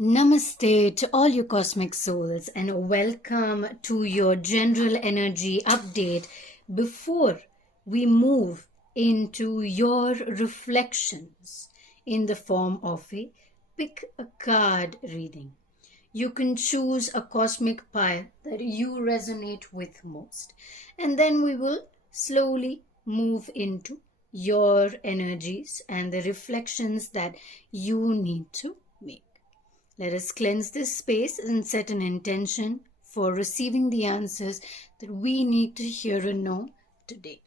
Namaste to all you cosmic souls and welcome to your general energy update before we move into your reflections in the form of a pick a card reading. You can choose a cosmic pile that you resonate with most, and then we will slowly move into your energies and the reflections that you need to make. Let us cleanse this space and set an intention for receiving the answers that we need to hear and know today.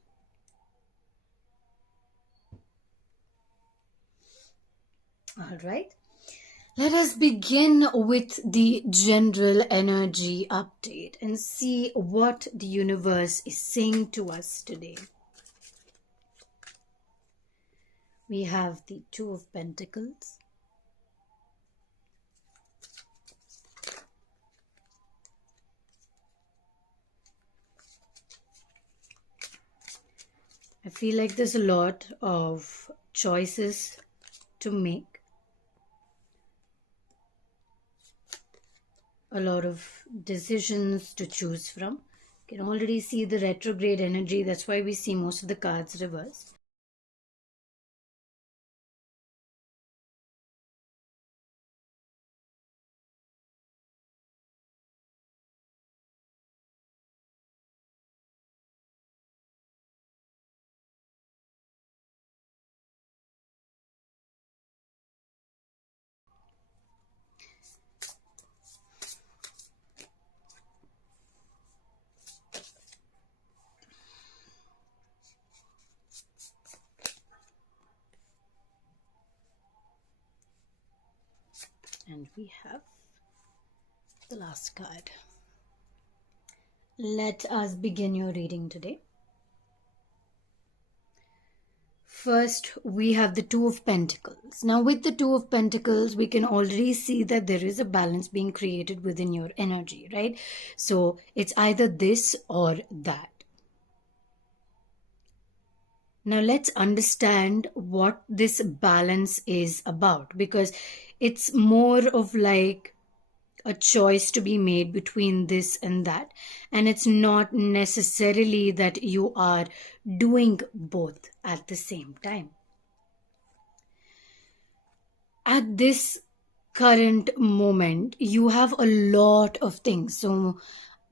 All right. Let us begin with the general energy update and see what the universe is saying to us today. We have the Two of Pentacles, I feel like there's a lot of choices to make, a lot of decisions to choose from. You can already see the retrograde energy. That's why we see most of the cards reversed. And we have the last card. Let us begin your reading today. First, we have the Two of Pentacles. Now, with the Two of Pentacles, we can already see that there is a balance being created within your energy, right? So, it's either this or that. Now, let's understand what this balance is about, because it's more of like a choice to be made between this and that, and it's not necessarily that you are doing both at the same time. At this current moment, you have a lot of things. So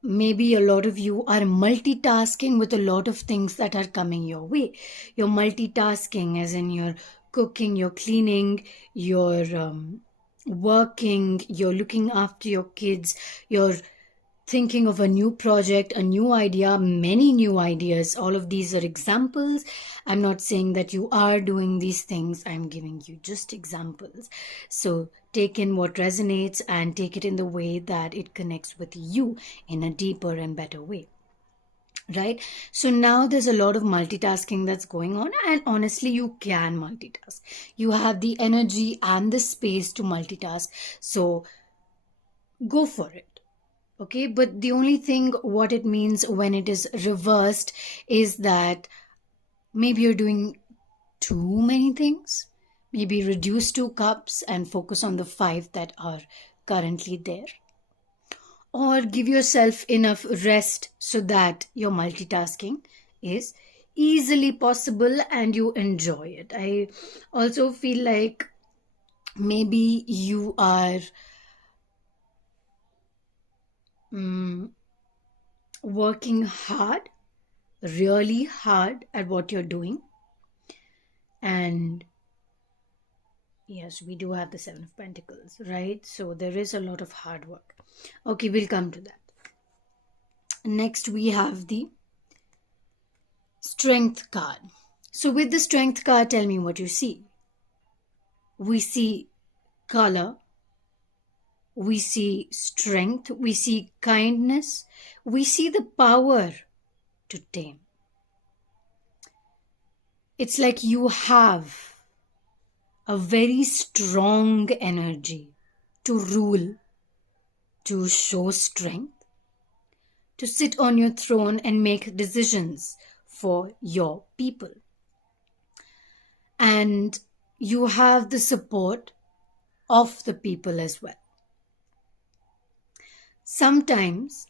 maybe a lot of you are multitasking with a lot of things that are coming your way. You're multitasking as in you're cooking, you're cleaning, you're working, you're looking after your kids, you're thinking of a new project, a new idea, many new ideas. All of these are examples. I'm not saying that you are doing these things. I'm giving you just examples. So take in what resonates and take it in the way that it connects with you in a deeper and better way. Right? So now there's a lot of multitasking that's going on, and honestly, you can multitask. You have the energy and the space to multitask. So go for it. Okay, but the only thing what it means when it is reversed is that maybe you're doing too many things. Maybe reduce 2 cups and focus on the 5 that are currently there. Or give yourself enough rest so that your multitasking is easily possible and you enjoy it. I also feel like maybe you are working hard, really hard at what you're doing. And yes, we do have the Seven of Pentacles, right? So there is a lot of hard work. Okay, we'll come to that. Next, we have the Strength card. So with the Strength card, tell me what you see. We see color, we see strength, we see kindness, we see the power to tame. It's like you have a very strong energy to rule, to show strength, to sit on your throne and make decisions for your people. And you have the support of the people as well. Sometimes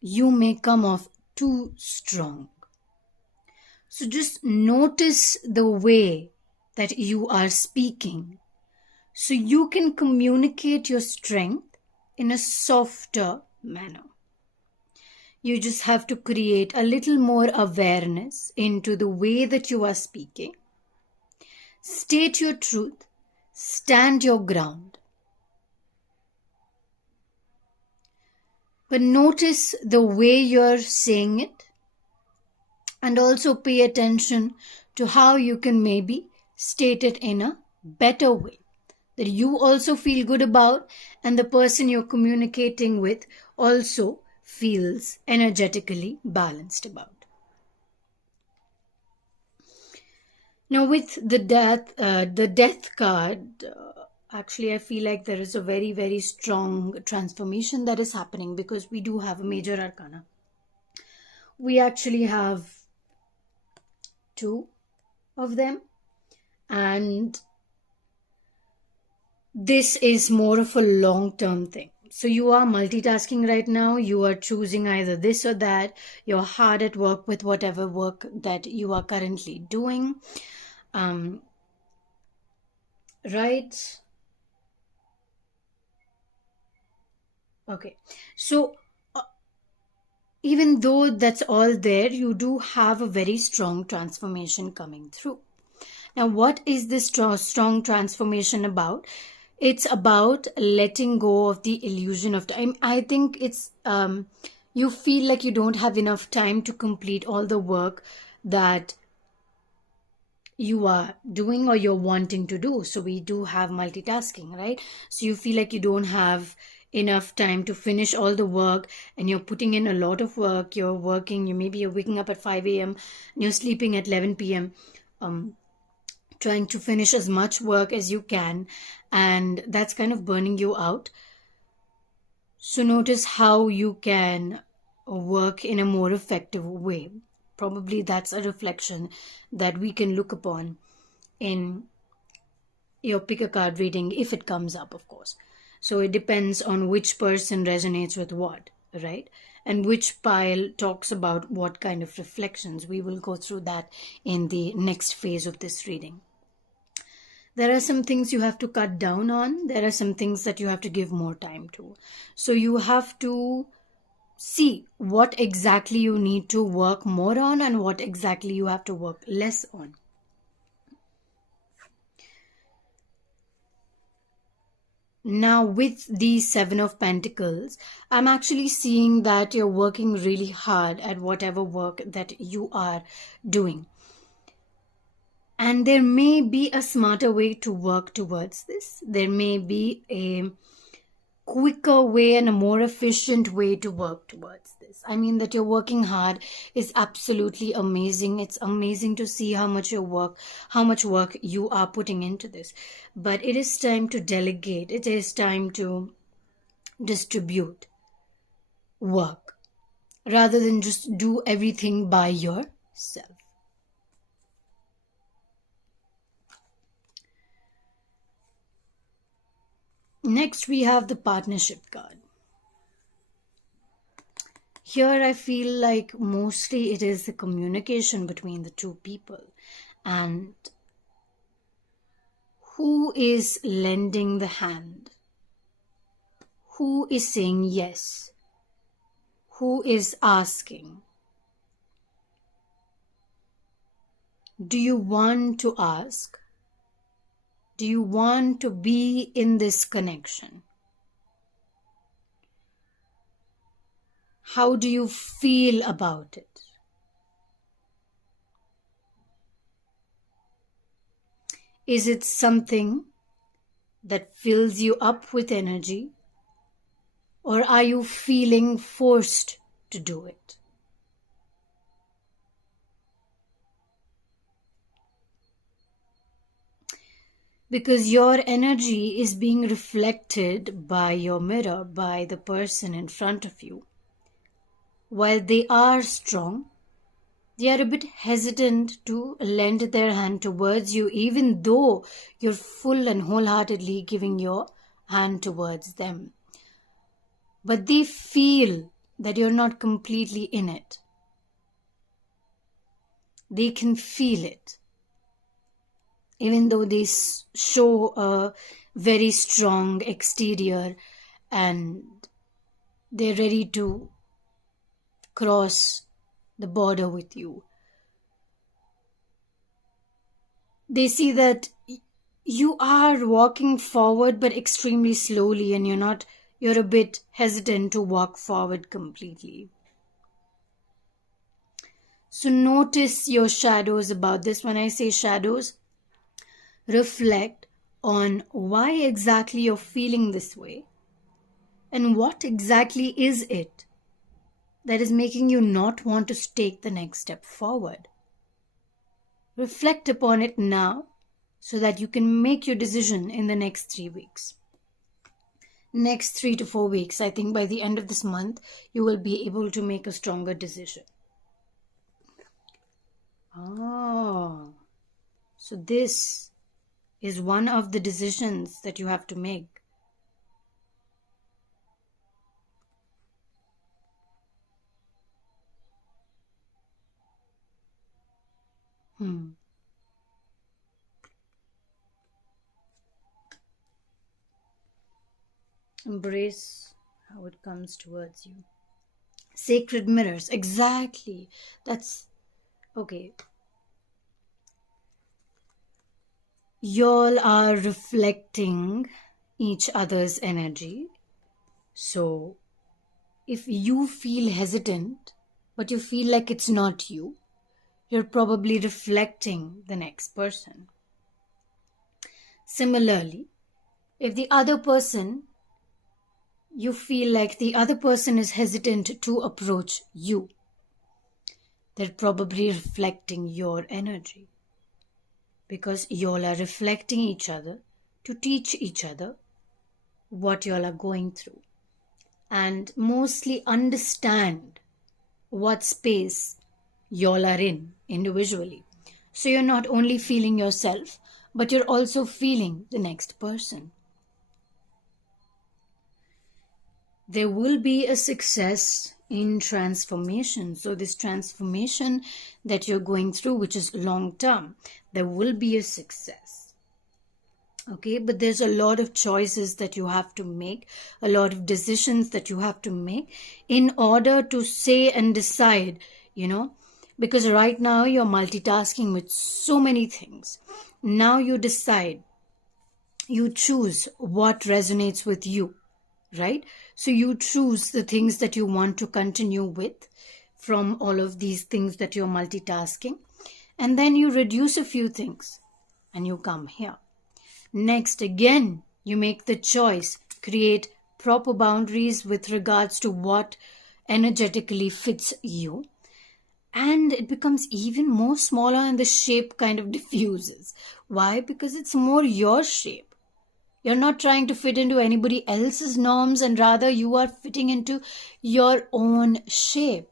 you may come off too strong. So just notice the way that you are speaking so you can communicate your strength in a softer manner. You just have to create a little more awareness into the way that you are speaking. State your truth, stand your ground. But notice the way you're saying it, and also pay attention to how you can maybe state it in a better way that you also feel good about, and the person you're communicating with also feels energetically balanced about. Now, with the death card, actually, I feel like there is a very, very strong transformation that is happening because we do have a major arcana. We actually have two of them, and this is more of a long-term thing. So you are multitasking right now. You are choosing either this or that. You're hard at work with whatever work that you are currently doing. Right? Okay. So even though that's all there, you do have a very strong transformation coming through. Now, what is this strong transformation about? It's about letting go of the illusion of time. I think it's you feel like you don't have enough time to complete all the work that you are doing or you're wanting to do. So we do have multitasking, right? So you feel like you don't have enough time to finish all the work, and you're putting in a lot of work. You're working, you're waking up at 5 a.m. and you're sleeping at 11 p.m. Trying to finish as much work as you can, and that's kind of burning you out. So notice how you can work in a more effective way. Probably that's a reflection that we can look upon in your pick a card reading if it comes up, of course. So it depends on which person resonates with what, right? And which pile talks about what kind of reflections. We will go through that in the next phase of this reading. There are some things you have to cut down on. There are some things that you have to give more time to. So you have to see what exactly you need to work more on and what exactly you have to work less on. Now, with the Seven of Pentacles, I'm actually seeing that you're working really hard at whatever work that you are doing. And there may be a smarter way to work towards this. There may be a quicker way and a more efficient way to work towards this. I mean, that you're working hard is absolutely amazing. It's amazing to see how much work you are putting into this. But it is time to delegate. It is time to distribute work rather than just do everything by yourself. Next, we have the partnership card. Here, I feel like mostly it is the communication between the two people. And who is lending the hand? Who is saying yes? Who is asking? Do you want to ask? Do you want to be in this connection? How do you feel about it? Is it something that fills you up with energy, or are you feeling forced to do it? Because your energy is being reflected by your mirror, by the person in front of you. While they are strong, they are a bit hesitant to lend their hand towards you, even though you're full and wholeheartedly giving your hand towards them. but they feel that you're not completely in it. They can feel it, even though they show a very strong exterior and they're ready to cross the border with you. They see that you are walking forward but extremely slowly, and you're a bit hesitant to walk forward completely. So notice your shadows about this. When I say shadows, reflect on why exactly you're feeling this way and what exactly is it that is making you not want to take the next step forward. Reflect upon it now so that you can make your decision in the next 3 weeks. Next 3 to 4 weeks, I think by the end of this month, you will be able to make a stronger decision. Oh, so this is one of the decisions that you have to make. Embrace how it comes towards you. Sacred mirrors, exactly. That's okay. Y'all are reflecting each other's energy. So if you feel hesitant, but you feel like it's not you, you're probably reflecting the next person. Similarly, if the other person, you feel like the other person is hesitant to approach you, they're probably reflecting your energy, because y'all are reflecting each other to teach each other what y'all are going through and mostly understand what space y'all are in individually. So you're not only feeling yourself, but you're also feeling the next person. There will be a success in transformation. So this transformation that you're going through, which is long term, there will be a success. Okay, but there's a lot of choices that you have to make, a lot of decisions that you have to make in order to say and decide, because right now you're multitasking with so many things. Now you decide, you choose what resonates with you, right? So you choose the things that you want to continue with from all of these things that you're multitasking, and then you reduce a few things and you come here. Next, again, you make the choice, create proper boundaries with regards to what energetically fits you, and it becomes even more smaller and the shape kind of diffuses. Why? Because it's more your shape. You're not trying to fit into anybody else's norms, and rather you are fitting into your own shape.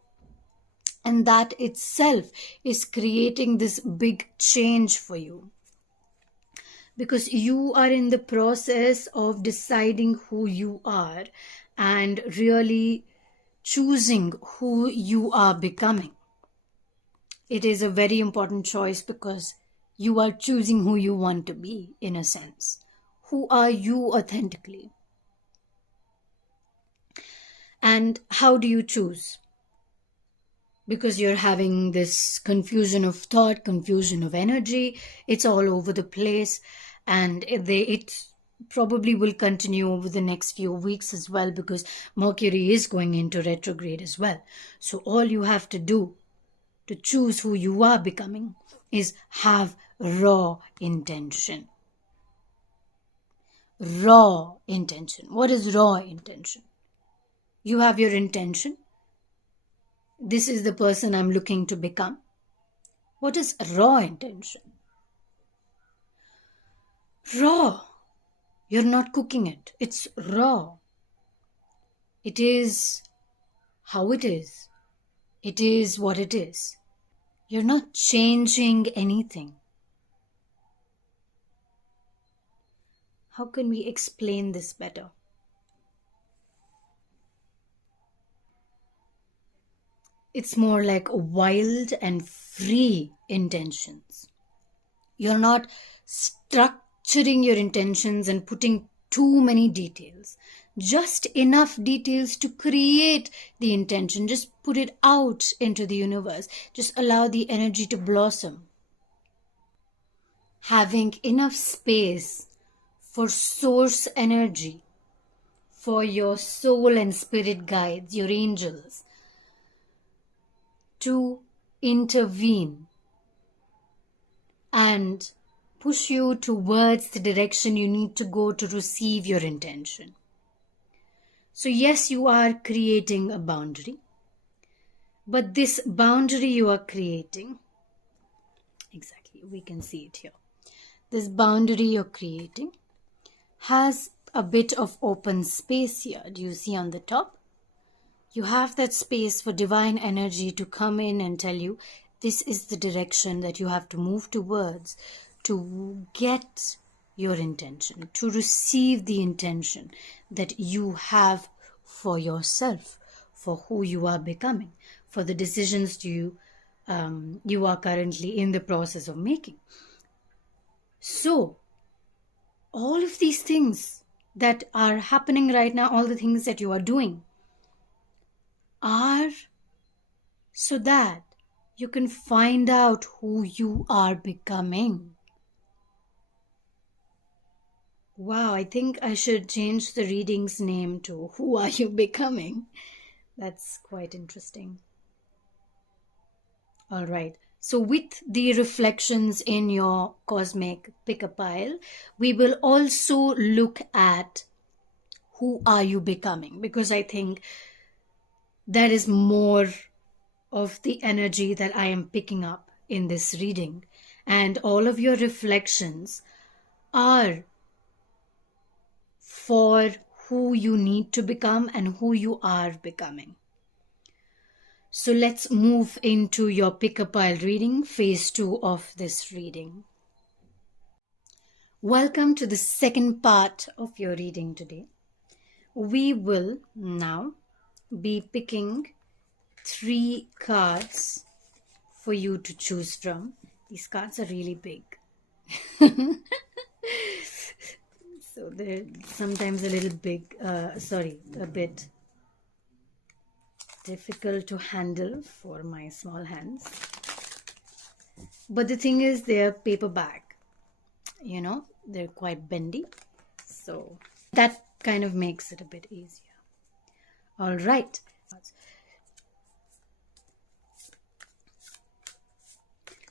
And that itself is creating this big change for you, because you are in the process of deciding who you are and really choosing who you are becoming. It is a very important choice because you are choosing who you want to be, in a sense. Who are you authentically? And how do you choose? Because you're having this confusion of thought, confusion of energy, it's all over the place, and it probably will continue over the next few weeks as well, because Mercury is going into retrograde as well. So all you have to do to choose who you are becoming is have raw intention. Raw intention. What is raw intention? You have your intention. This is the person I'm looking to become. What is raw intention? Raw. You're not cooking it. It's raw. It is how it is. It is what it is. You're not changing anything. How can we explain this better? It's more like wild and free intentions. You're not structuring your intentions and putting too many details. Just enough details to create the intention. Just put it out into the universe. Just allow the energy to blossom. Having enough space for source energy, for your soul and spirit guides, your angels, to intervene and push you towards the direction you need to go to receive your intention. So yes, you are creating a boundary, but this boundary you are creating, exactly, we can see it here. This boundary you're creating has a bit of open space here. Do you see on the top? You have that space for divine energy to come in and tell you this is the direction that you have to move towards to get your intention, to receive the intention that you have for yourself, for who you are becoming, for the decisions you are currently in the process of making. So, all of these things that are happening right now, all the things that you are doing, are so that you can find out who you are becoming. Wow, I think I should change the reading's name to Who Are You Becoming? That's quite interesting. All right. So with the reflections in your cosmic pick-up pile, we will also look at who are you becoming, because I think that is more of the energy that I am picking up in this reading. And all of your reflections are for who you need to become and who you are becoming. So let's move into your pick-up pile reading, phase 2 of this reading. Welcome to the second part of your reading today. We will now be picking 3 cards for you to choose from. These cards are really big. So they're sometimes a little big, a bit difficult to handle for my small hands. But the thing is, they're paperback, they're quite bendy. So that kind of makes it a bit easier. All right.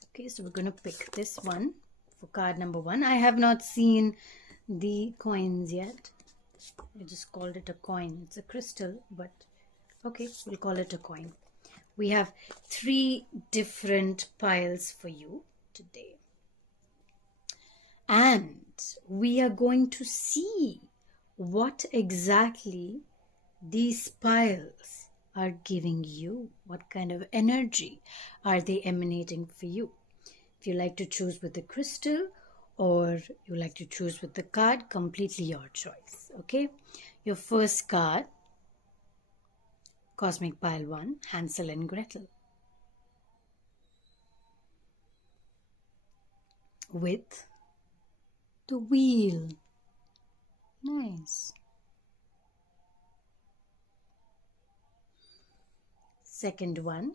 Okay, so we're going to pick this one for card number 1. I have not seen the coins yet. I just called it a coin. It's a crystal, but okay, we'll call it a coin. We have 3 different piles for you today. And we are going to see what exactly these piles are giving you. What kind of energy are they emanating for you? If you like to choose with the crystal or you like to choose with the card, completely your choice. Okay, your first card, Cosmic Pile 1, Hansel and Gretel. With the wheel. Nice. Second one,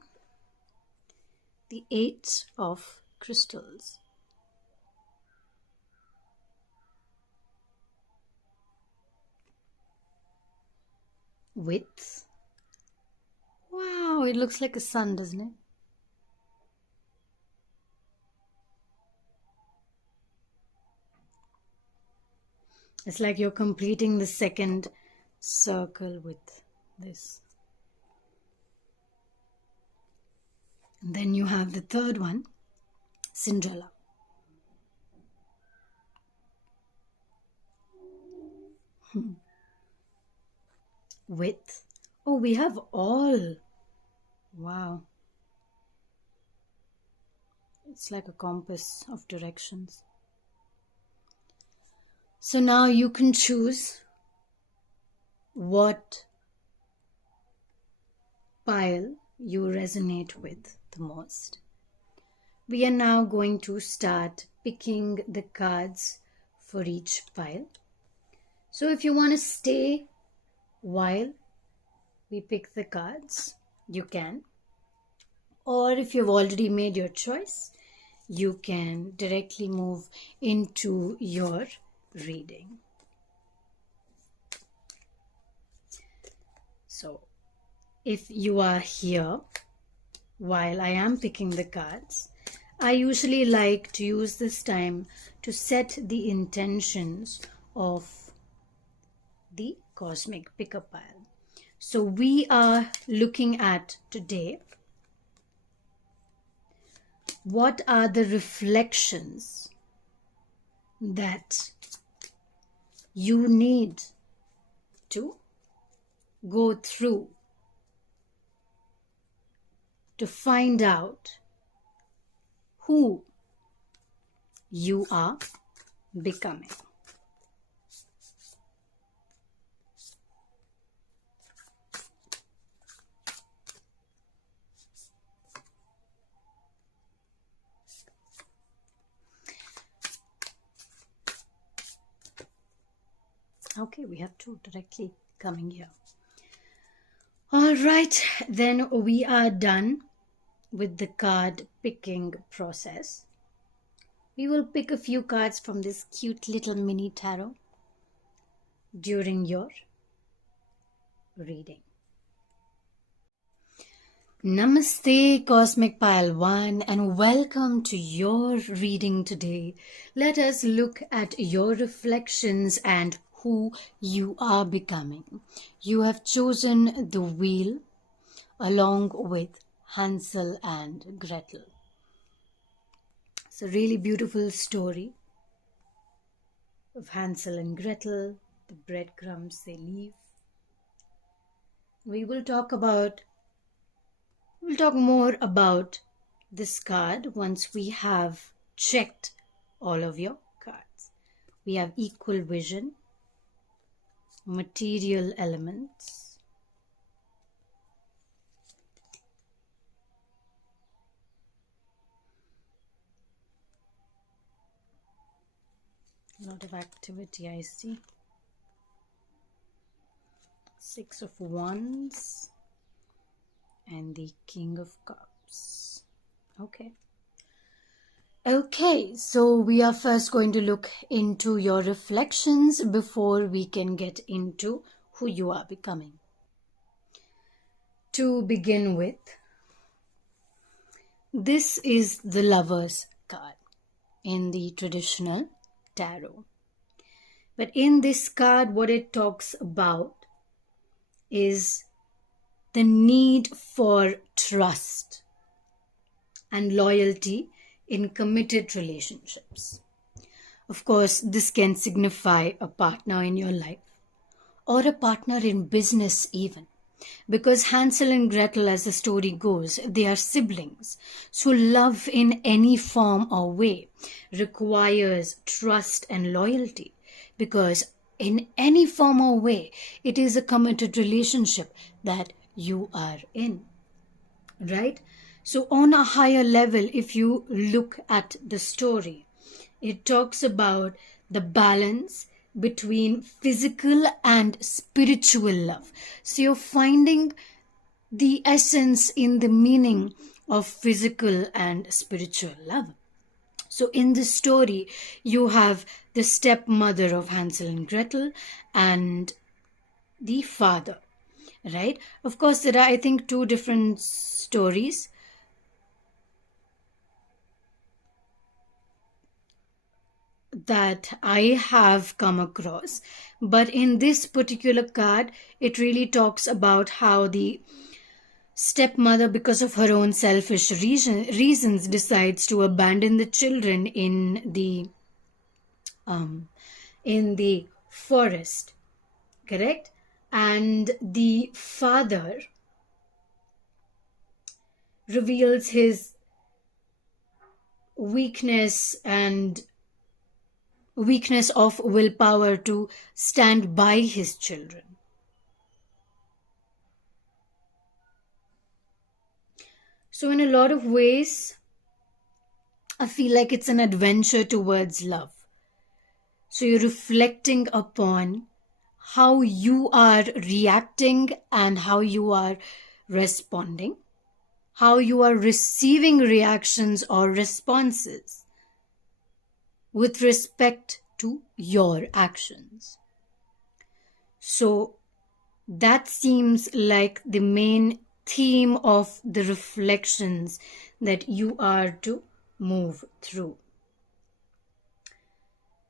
the 8 of crystals. With, wow, it looks like a sun, doesn't it? It's like you're completing the second circle with this. And then you have the third one, Cinderella. With, oh, we have all. Wow. It's like a compass of directions. So now you can choose what pile you resonate with the most. We are now going to start picking the cards for each pile. So if you want to stay while we pick the cards, you can. Or if you've already made your choice, you can directly move into your reading. So if you are here while I am picking the cards, I usually like to use this time to set the intentions of the cosmic picker pile. So we are looking at today, what are the reflections that you need to go through to find out who you are becoming. Okay, we have two directly coming here. All right, then we are done with the card picking process. We will pick a few cards from this cute little mini tarot during your reading. Namaste, Cosmic Pile 1, and welcome to your reading today. Let us look at your reflections and who you are becoming. You have chosen the wheel along with Hansel and Gretel. It's a really beautiful story of Hansel and Gretel, the breadcrumbs they leave. We'll talk more about this card once we have checked all of your cards. We have equal vision, material elements, a lot of activity I see. Six of Wands and the King of Cups. Okay, so we are first going to look into your reflections before we can get into who you are becoming. To begin with, this is the Lover's card in the traditional tarot. But in this card, what it talks about is the need for trust and loyalty in committed relationships. Of course, this can signify a partner in your life or a partner in business even. Because Hansel and Gretel, as the story goes, they are siblings. So love in any form or way requires trust and loyalty. Because in any form or way, it is a committed relationship that you are in, right? So on a higher level, if you look at the story, it talks about the balance between physical and spiritual love. So you're finding the essence in the meaning of physical and spiritual love. So in this story, you have the stepmother of Hansel and Gretel and the father, right? Of course, there are, I think, two different stories. That I have come across. But in this particular card, it really talks about how the stepmother, because of her own selfish reasons, decides to abandon the children in the forest, correct? And the father reveals his weakness of willpower to stand by his children. So in a lot of ways, I feel like it's an adventure towards love. So you're reflecting upon how you are reacting and how you are responding, how you are receiving reactions or responses with respect to your actions. So that seems like the main theme of the reflections that you are to move through.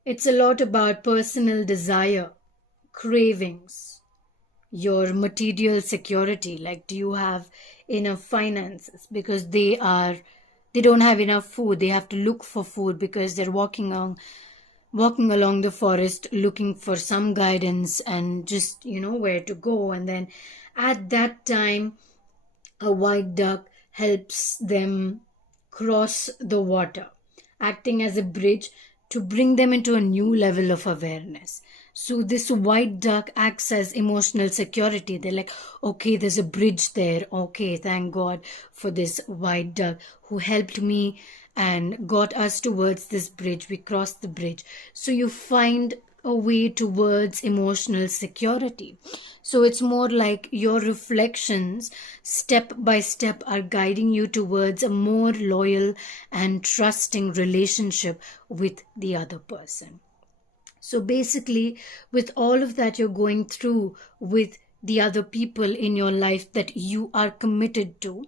It's a lot about personal desire, cravings, your material security. Like, do you have enough finances? Because they don't have enough food. They have to look for food because they're walking along the forest looking for some guidance and just where to go. And then at that time, a white duck helps them cross the water, acting as a bridge to bring them into a new level of awareness. So this white duck acts as emotional security. They're like, okay, there's a bridge there. Okay, thank God for this white duck who helped me and got us towards this bridge. We crossed the bridge. So you find a way towards emotional security. So it's more like your reflections, step by step, are guiding you towards a more loyal and trusting relationship with the other person. So basically, with all of that you're going through with the other people in your life that you are committed to,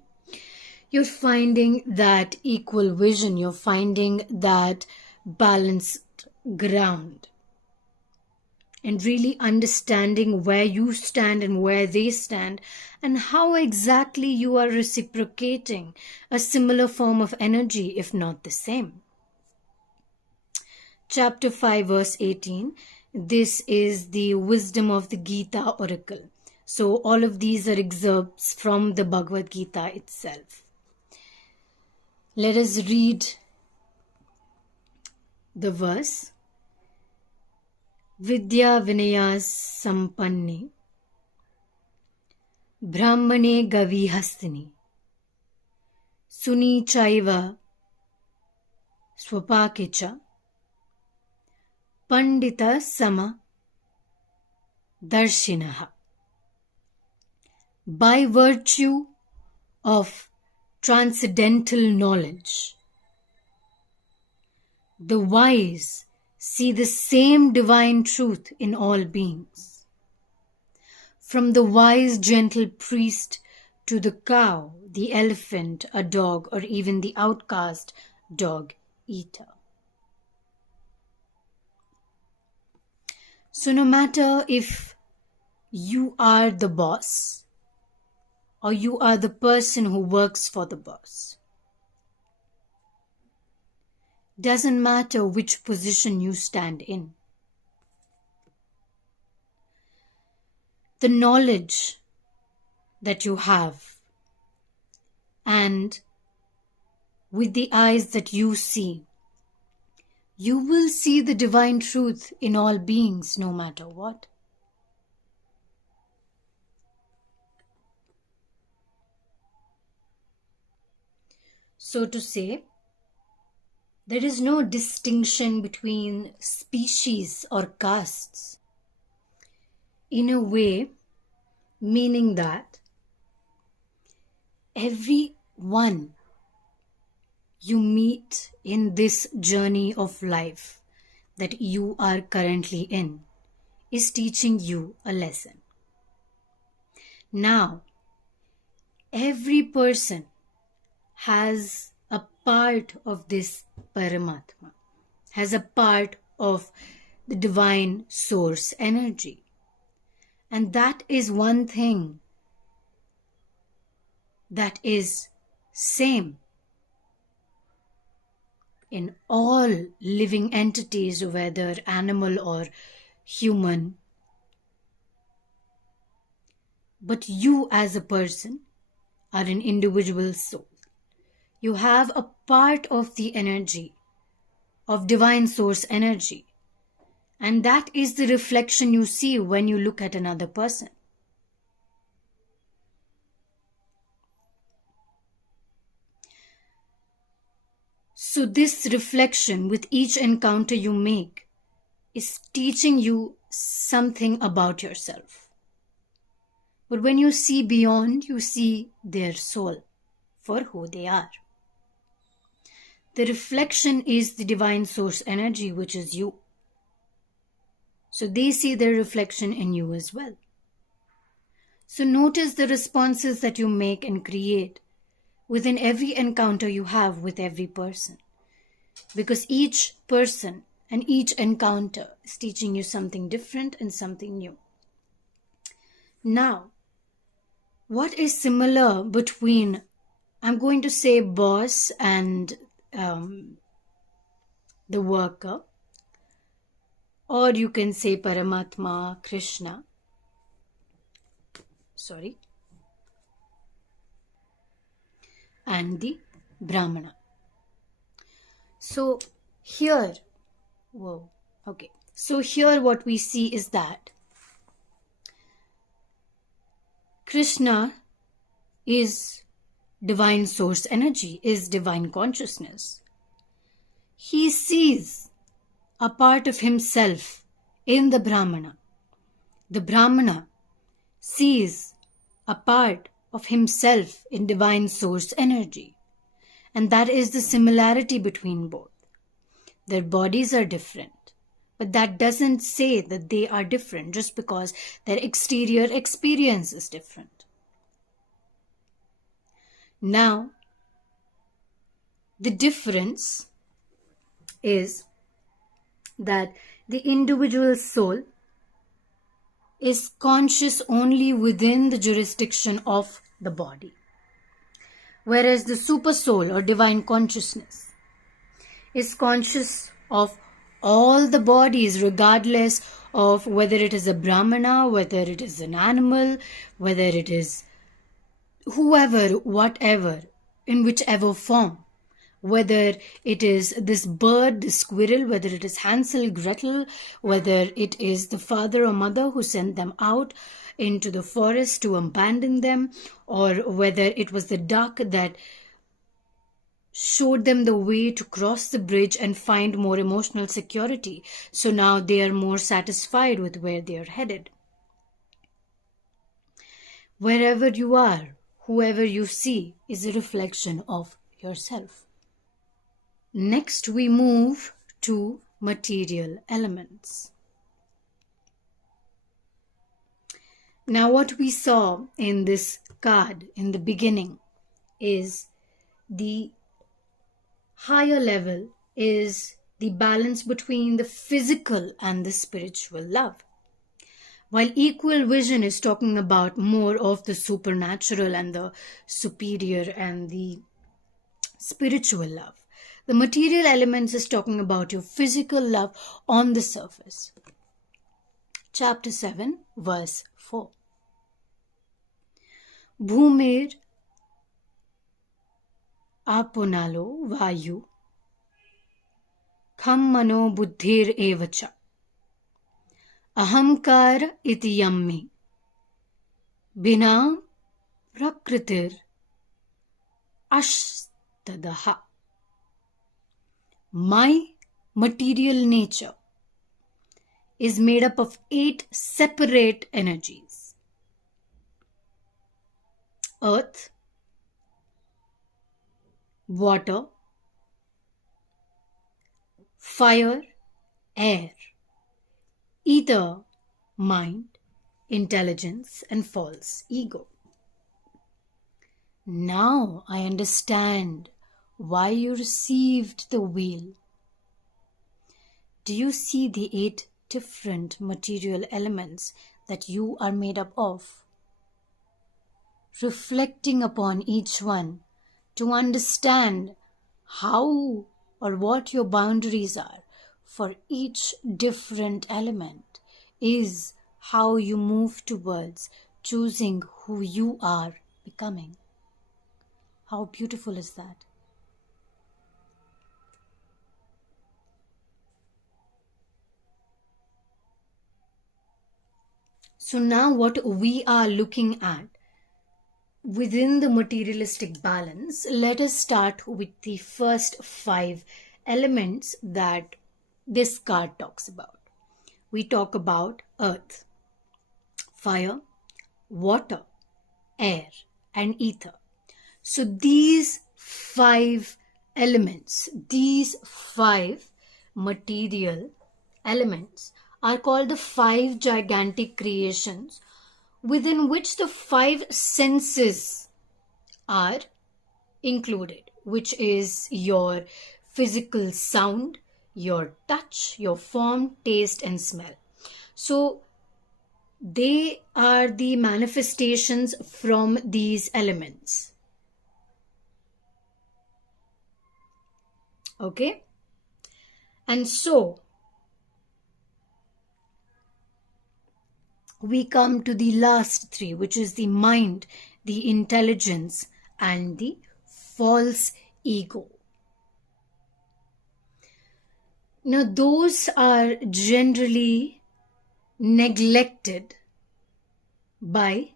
you're finding that equal vision, you're finding that balanced ground, and really understanding where you stand and where they stand, and how exactly you are reciprocating a similar form of energy, if not the same. Chapter 5, verse 18. This is the wisdom of the Gita oracle. So all of these are excerpts from the Bhagavad Gita itself. Let us read the verse. Vidya Vinaya Sampanne Brahmane Gavi Hastini Suni Chaiva Swapakecha Pandita Sama Darshinaha. By virtue of transcendental knowledge, the wise see the same divine truth in all beings. From the wise gentle priest to the cow, the elephant, a dog, or even the outcast dog eater. So no matter if you are the boss or you are the person who works for the boss, doesn't matter which position you stand in, the knowledge that you have and with the eyes that you see, you will see the divine truth in all beings no matter what. So to say, there is no distinction between species or castes. In a way, meaning that everyone you meet in this journey of life that you are currently in is teaching you a lesson. Now, every person has a part of this Paramatma, has a part of the divine source energy. And that is one thing that is same in all living entities, whether animal or human. But you as a person are an individual soul. You have a part of the energy, of divine source energy. And that is the reflection you see when you look at another person. So this reflection with each encounter you make is teaching you something about yourself. But when you see beyond, you see their soul for who they are. The reflection is the divine source energy, which is you. So they see their reflection in you as well. So notice the responses that you make and create within every encounter you have with every person. Because each person and each encounter is teaching you something different and something new. Now, what is similar between, I'm going to say, boss and the worker, or you can say Paramatma, Krishna, and the Brahmana. So here what we see is that Krishna is divine source energy, is divine consciousness. He sees a part of himself in the Brahmana. The Brahmana sees a part of himself in divine source energy. And that is the similarity between both. Their bodies are different, but that doesn't say that they are different just because their exterior experience is different. Now, the difference is that the individual soul is conscious only within the jurisdiction of the body, whereas the super soul or divine consciousness is conscious of all the bodies, regardless of whether it is a Brahmana, whether it is an animal, whether it is whoever, whatever, in whichever form. Whether it is this bird, this squirrel, whether it is Hansel, Gretel, whether it is the father or mother who sent them out into the forest to abandon them, or whether it was the duck that showed them the way to cross the bridge and find more emotional security. So now they are more satisfied with where they are headed. Wherever you are, whoever you see is a reflection of yourself. Next, we move to material elements. Now, what we saw in this card in the beginning is the higher level is the balance between the physical and the spiritual love. While equal vision is talking about more of the supernatural and the superior and the spiritual love. The material elements is talking about your physical love on the surface. Chapter 7, verse 4. Bhumir apunalo vayu kham mano buddhir evacha ahamkar iti yammi bina prakritir ashtadaha. My material nature is made up of 8 separate energies: earth, water, fire, air, ether, mind, intelligence, and false ego. Now I understand why you received the wheel. Do you see the 8 different material elements that you are made up of? Reflecting upon each one to understand how or what your boundaries are for each different element is how you move towards choosing who you are becoming. How beautiful is that? So now what we are looking at within the materialistic balance, let us start with the first five elements that this card talks about. We talk about earth, fire, water, air, and ether. So these five elements, these five material elements are called the five gigantic creations within which the five senses are included, which is your physical sound, your touch, your form, taste, and smell. So they are the manifestations from these elements. Okay? And so we come to the last three, which is the mind, the intelligence, and the false ego. Now, those are generally neglected by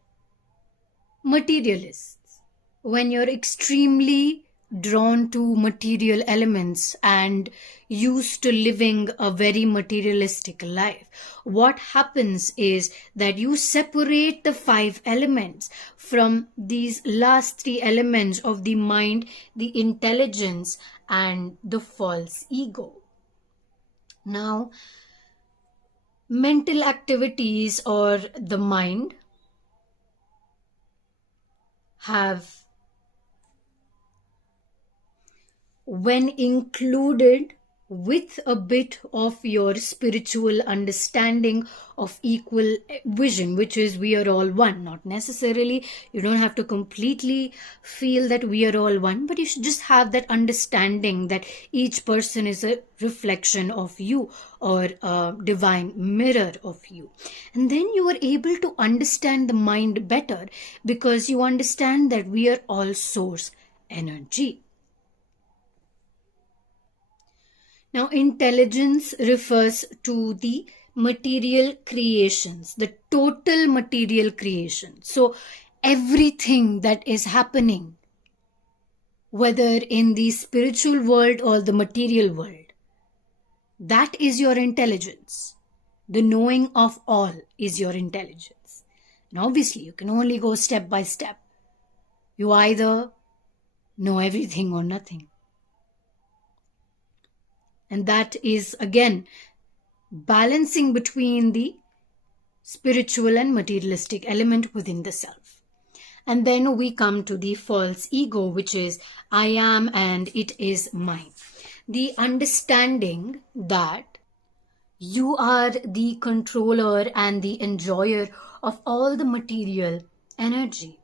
materialists. When you're extremely drawn to material elements and used to living a very materialistic life, what happens is that you separate the five elements from these last three elements of the mind, the intelligence, and the false ego. Now, mental activities or the mind have, when included with a bit of your spiritual understanding of equal vision, which is we are all one. Not necessarily, you don't have to completely feel that we are all one, but you should just have that understanding that each person is a reflection of you or a divine mirror of you. And then you are able to understand the mind better because you understand that we are all source energy. Now, intelligence refers to the material creations, the total material creation. So, everything that is happening, whether in the spiritual world or the material world, that is your intelligence. The knowing of all is your intelligence. And obviously, you can only go step by step. You either know everything or nothing. And that is, again, balancing between the spiritual and materialistic element within the self. And then we come to the false ego, which is I am and it is mine. The understanding that you are the controller and the enjoyer of all the material energy.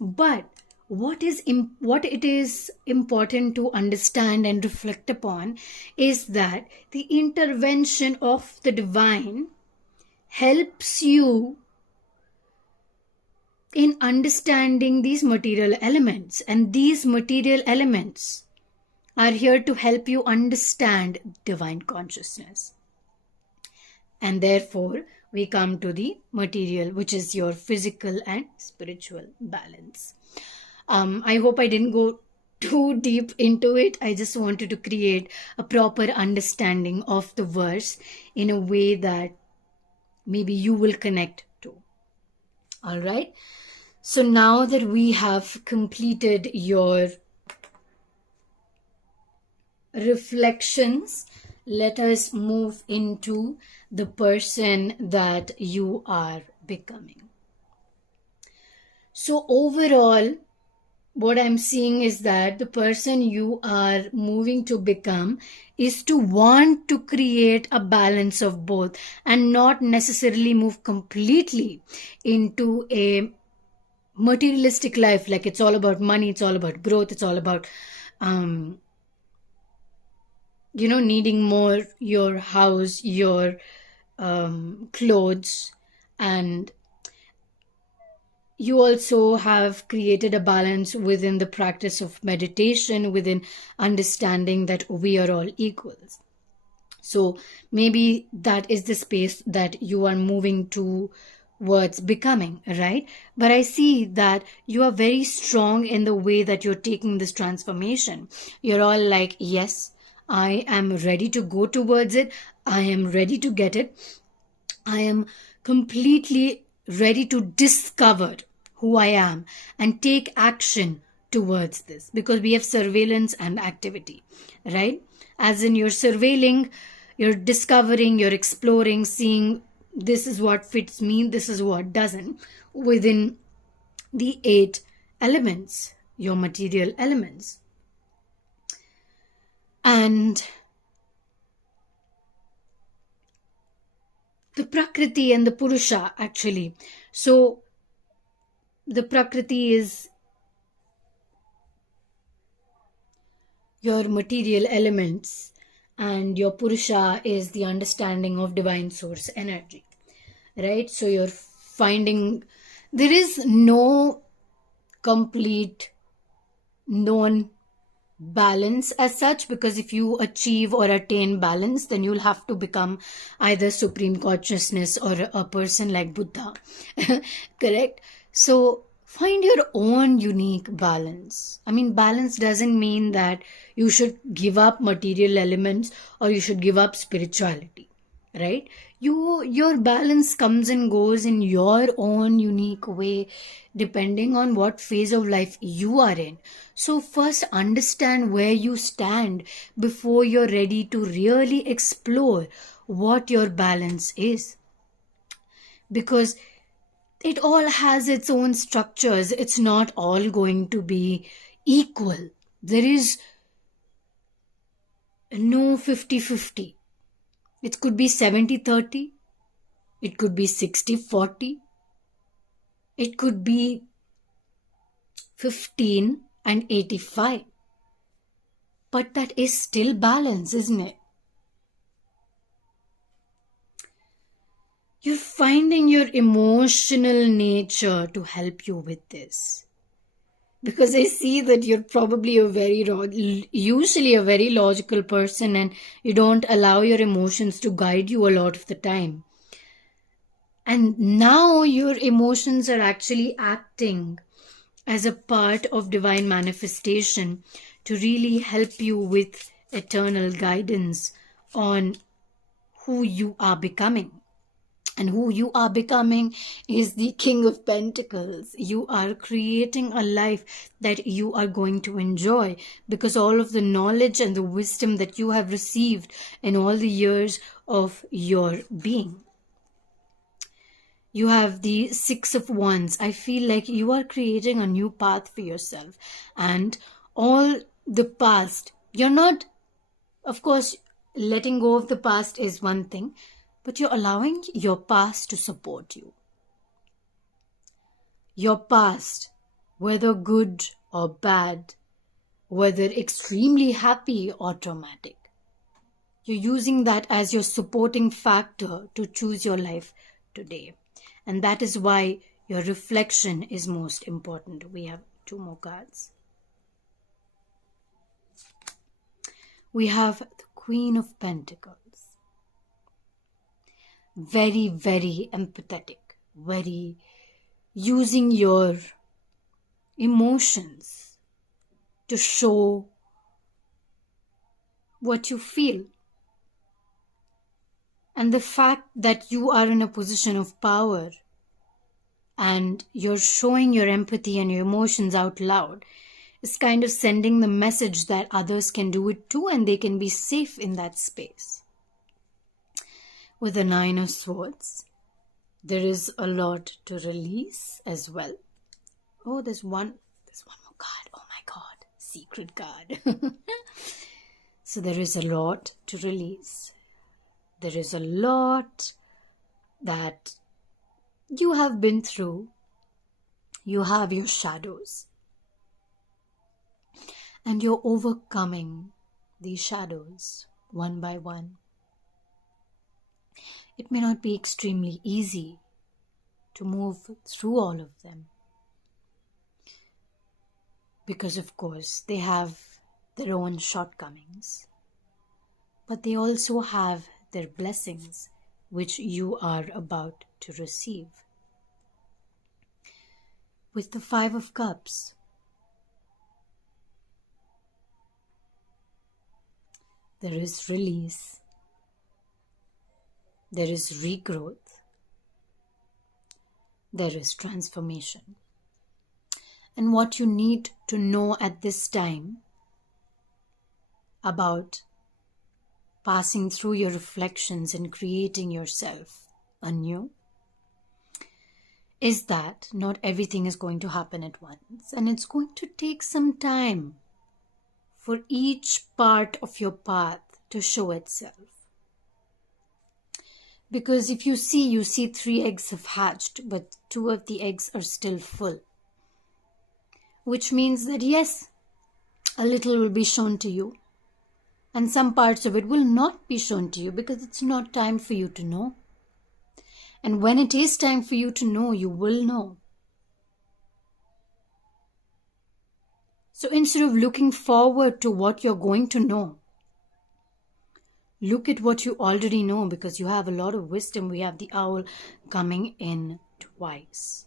But what it is important to understand and reflect upon is that the intervention of the divine helps you in understanding these material elements, and these material elements are here to help you understand divine consciousness. And therefore we come to the material, which is your physical and spiritual balance. I hope I didn't go too deep into it. I just wanted to create a proper understanding of the verse in a way that maybe you will connect to. All right. So now that we have completed your reflections, let us move into the person that you are becoming. So overall, what I'm seeing is that the person you are moving to become is to want to create a balance of both and not necessarily move completely into a materialistic life, like it's all about money, it's all about growth, it's all about needing more, your house, your clothes, and you also have created a balance within the practice of meditation, within understanding that we are all equals. So maybe that is the space that you are moving to towards becoming, right? But I see that you are very strong in the way that you're taking this transformation. You're all like, yes, I am ready to go towards it. I am ready to get it. I am completely ready to discover who I am and take action towards this, because we have surveillance and activity, right? As in, you're surveilling, you're discovering, you're exploring, seeing this is what fits me, this is what doesn't, within the 8 elements, your material elements. And the Prakriti and the Purusha, actually. So the Prakriti is your material elements, and your Purusha is the understanding of divine source energy, right? So you're finding there is no complete known balance as such, because if you achieve or attain balance, then you'll have to become either supreme consciousness or a person like Buddha. Correct? So find your own unique balance. I mean, balance doesn't mean that you should give up material elements or you should give up spirituality, right? Your balance comes and goes in your own unique way, depending on what phase of life you are in. So first understand where you stand before you're ready to really explore what your balance is, because it all has its own structures. It's not all going to be equal. There is no 50-50. It could be 70-30. It could be 60-40. It could be 15 and 85. But that is still balance, isn't it? You're finding your emotional nature to help you with this. Because I see that you're probably usually a very logical person, and you don't allow your emotions to guide you a lot of the time. And now your emotions are actually acting as a part of divine manifestation to really help you with eternal guidance on who you are becoming. And who you are becoming is the King of Pentacles. You are creating a life that you are going to enjoy, because all of the knowledge and the wisdom that you have received in all the years of your being. You have the Six of Wands. I feel like you are creating a new path for yourself. And all the past, you're not, of course, letting go of the past is one thing, but you're allowing your past to support you. Your past, whether good or bad, whether extremely happy or traumatic, you're using that as your supporting factor to choose your life today. And that is why your reflection is most important. We have 2 more cards. We have the Queen of Pentacles. Very, very empathetic. Very using your emotions to show what you feel. And the fact that you are in a position of power and you're showing your empathy and your emotions out loud is kind of sending the message that others can do it too, and they can be safe in that space. With the Nine of Swords, there is a lot to release as well. Oh, there's one more card. Oh my God, secret card. So there is a lot to release. There is a lot that you have been through. You have your shadows. And you're overcoming these shadows one by one. It may not be extremely easy to move through all of them, because of course they have their own shortcomings, but they also have their blessings, which you are about to receive. with the Five of Cups. There is release. There is regrowth. There is transformation. And what you need to know at this time about passing through your reflections and creating yourself anew is that not everything is going to happen at once, and it's going to take some time for each part of your path to show itself. Because if you see 3 eggs have hatched, but 2 of the eggs are still full. Which means that yes, a little will be shown to you. And some parts of it will not be shown to you because it's not time for you to know. And when it is time for you to know, you will know. So instead of looking forward to what you're going to know, look at what you already know, because you have a lot of wisdom. We have the owl coming in twice.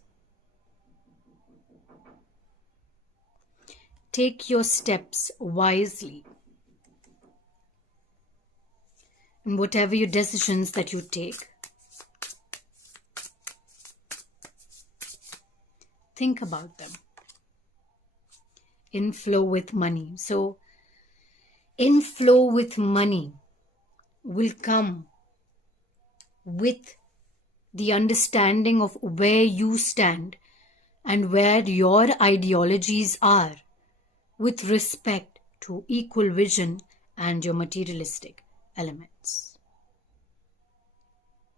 Take your steps wisely. And whatever your decisions that you take, think about them. Inflow with money. So, inflow with money will come with the understanding of where you stand and where your ideologies are with respect to equal vision and your materialistic elements.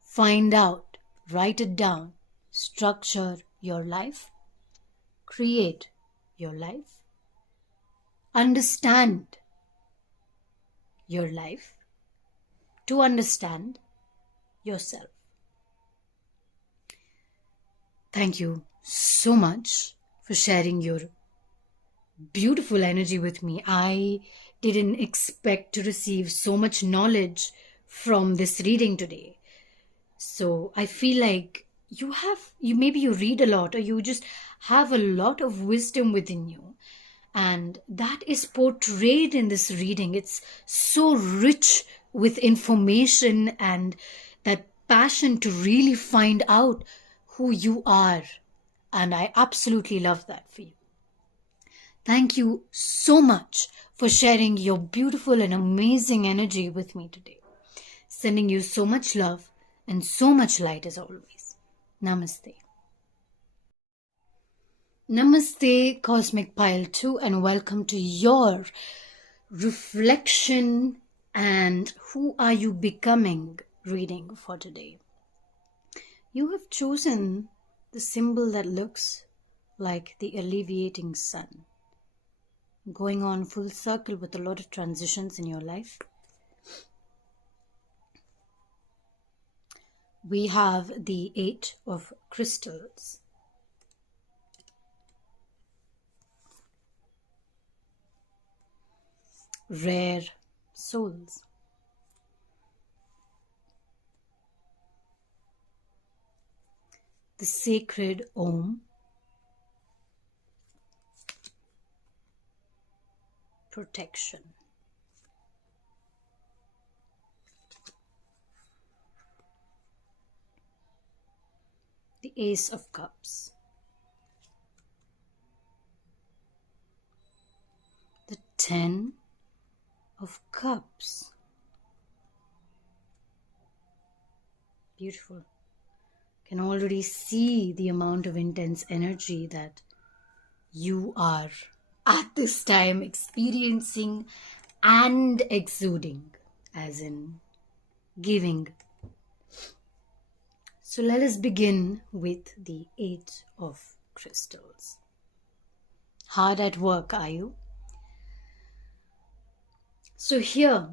Find out, write it down, structure your life, create your life, understand your life to understand yourself. Thank you so much for sharing your beautiful energy with me. I didn't expect to receive so much knowledge from this reading today. So I feel like you maybe you read a lot, or you just have a lot of wisdom within you. And that is portrayed in this reading. It's so rich with information and that passion to really find out who you are. And I absolutely love that for you. Thank you so much for sharing your beautiful and amazing energy with me today. Sending you so much love and so much light as always. Namaste. Namaste, Cosmic Pile 2, and welcome to your reflection and who are you becoming reading for today. You have chosen the symbol that looks like the alleviating sun, going on full circle with a lot of transitions in your life. We have the 8 of crystals. Rare souls. The sacred Om. Protection. The Ace of Cups. The 10 of Cups. Beautiful. Can already see the amount of intense energy that you are at this time experiencing and exuding, as in giving. So let us begin with the 8 of crystals. Hard at work, are you? So here,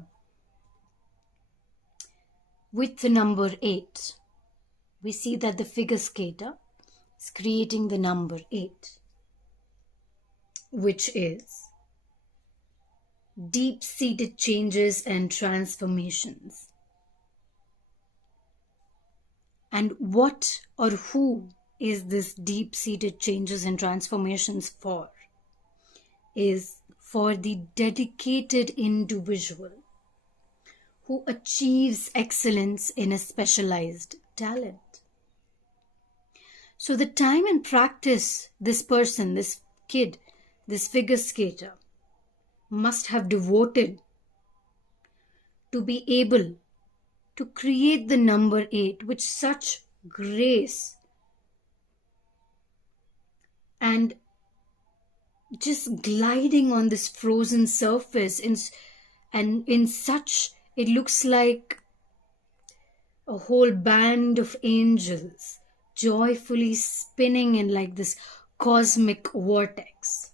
with the number 8, we see that the figure skater is creating the number 8, which is deep-seated changes and transformations. And what or who is this deep-seated changes and transformations for? Is for the dedicated individual who achieves excellence in a specialized talent. So the time and practice this person, this kid, this figure skater must have devoted to be able to create the number 8 with such grace and just gliding on this frozen surface and in such, it looks like a whole band of angels joyfully spinning in like this cosmic vortex.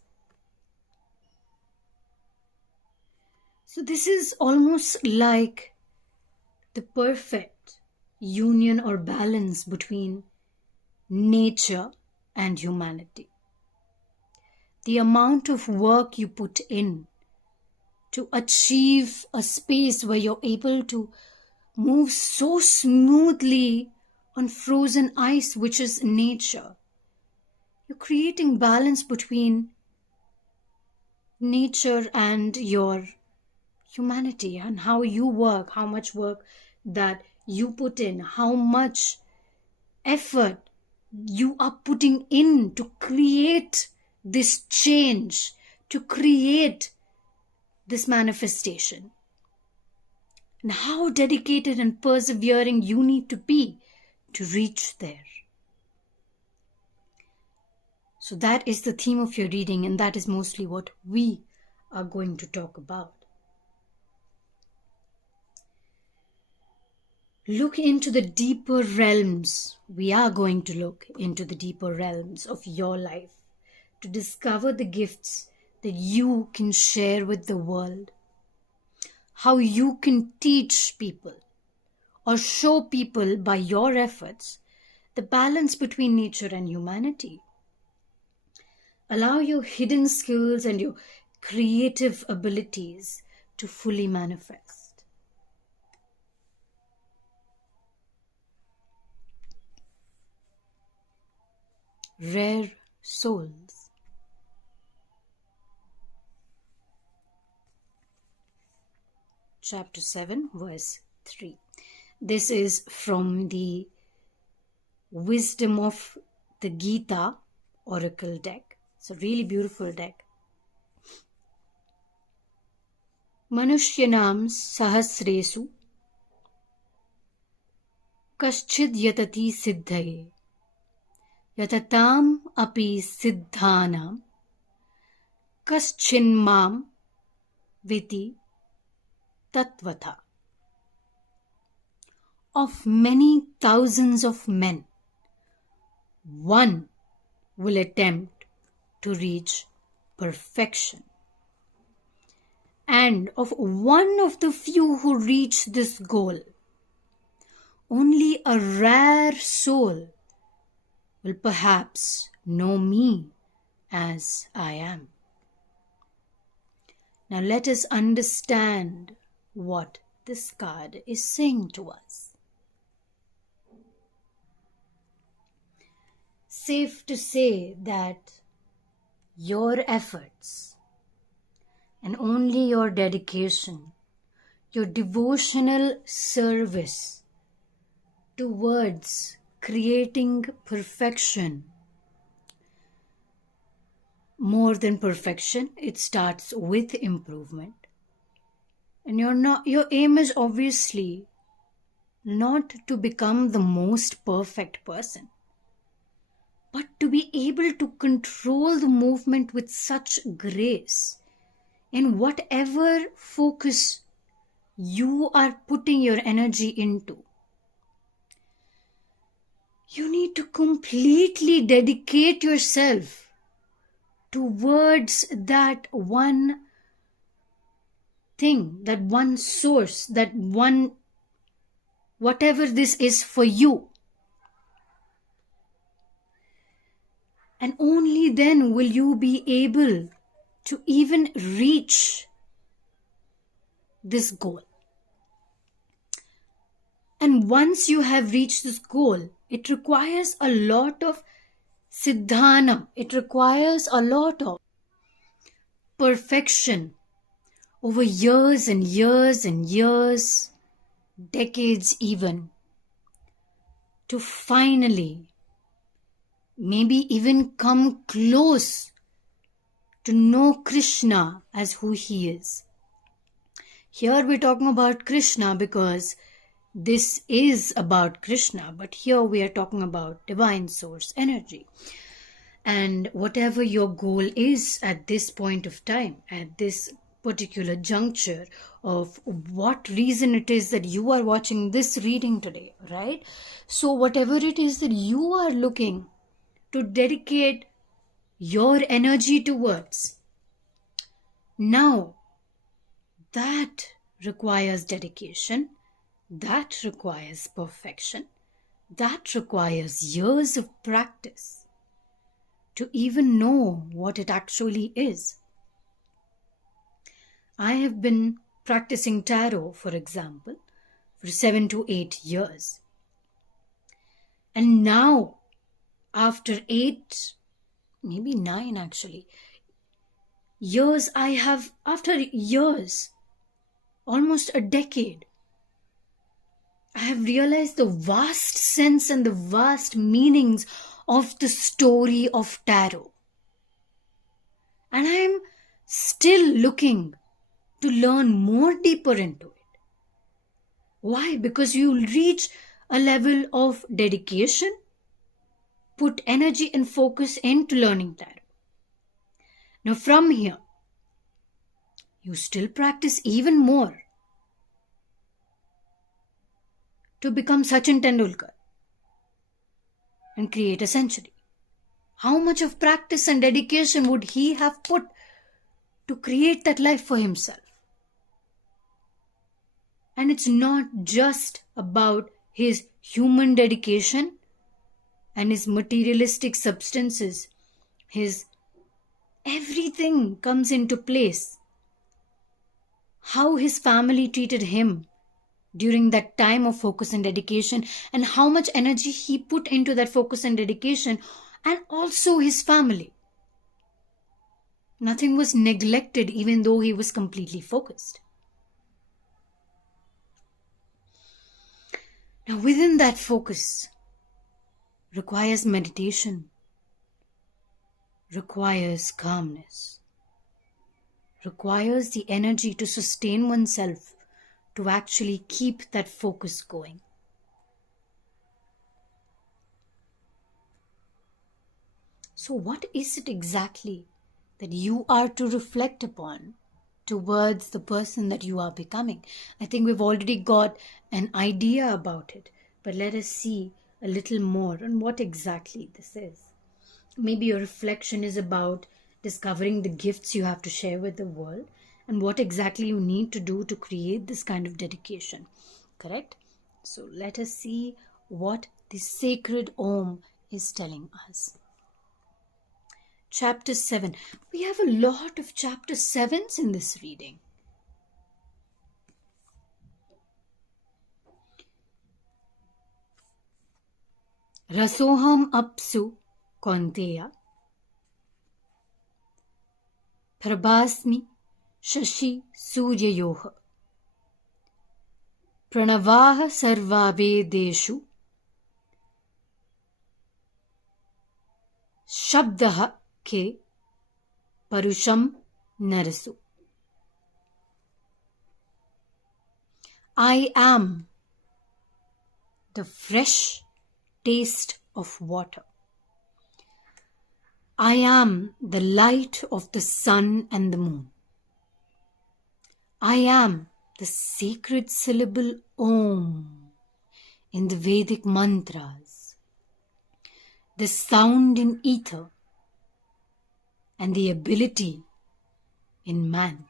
So this is almost like the perfect union or balance between nature and humanity. The amount of work you put in to achieve a space where you're able to move so smoothly on frozen ice, which is nature. You're creating balance between nature and your humanity, and how you work, how much work that you put in, how much effort you are putting in to create this change, to create this manifestation, and how dedicated and persevering you need to be to reach there. So that is the theme of your reading, and that is mostly what we are going to talk about. Look into the deeper realms. We are going to look into the deeper realms of your life to discover the gifts that you can share with the world. How you can teach people or show people by your efforts the balance between nature and humanity. Allow your hidden skills and your creative abilities to fully manifest. Rare souls. Chapter 7, verse 3. This is from the Wisdom of the Gita Oracle deck. It's a really beautiful deck. Manushyanam sahasresu kaschid yatati siddhaye yatatam api siddhanam kaschinmam viti tatvatha. Of many thousands of men, one will attempt to reach perfection. And of one of the few who reach this goal, only a rare soul will perhaps know me as I am. Now let us understand what this card is saying to us. Safe to say that your efforts and only your dedication, your devotional service towards creating perfection, more than perfection, it starts with improvement. And your aim is obviously not to become the most perfect person, but to be able to control the movement with such grace in whatever focus you are putting your energy into. You need to completely dedicate yourself towards that one thing, that one source, that one, whatever this is for you. And only then will you be able to even reach this goal. And once you have reached this goal, it requires a lot of Siddhana. It requires a lot of perfection over years and years and years, decades even, to finally maybe even come close to know Krishna as who he is. Here we're talking about Krishna because this is about Krishna, but here we are talking about divine source energy. And whatever your goal is at this point of time, at this particular juncture of what reason it is that you are watching this reading today, right? So whatever it is that you are looking to dedicate your energy towards, now that requires dedication, that requires perfection, that requires years of practice to even know what it actually is. I have been practicing tarot, for example, for 7 to 8 years. And now, after 8, maybe 9 actually, years, after years, almost a decade, I have realized the vast sense and the vast meanings of the story of tarot. And I am still looking to learn more deeper into it. Why? Because you'll reach a level of dedication, put energy and focus into learning tarot. Now from here, you still practice even more to become Sachin Tendulkar and create a century. How much of practice and dedication would he have put to create that life for himself? And it's not just about his human dedication and his materialistic substances. His everything comes into place. How his family treated him during that time of focus and dedication, and how much energy he put into that focus and dedication, and also his family. Nothing was neglected even though he was completely focused. Now within that focus requires meditation, requires calmness, requires the energy to sustain oneself, to actually keep that focus going. So what is it exactly that you are to reflect upon towards the person that you are becoming? I think we've already got an idea about it, but let us see a little more on what exactly this is. Maybe your reflection is about discovering the gifts you have to share with the world and what exactly you need to do to create this kind of dedication. Correct? So let us see what the sacred Om is telling us. Chapter 7. We have a lot of chapter 7s in this reading. Rasoham apsu konteya prabhasmi shashi suryayoha pranavaha sarvavedeshu shabdah ke parusham narasu. I am the fresh taste of water. I am the light of the sun and the moon. I am the sacred syllable Om in the Vedic mantras, the sound in ether, and the ability in man.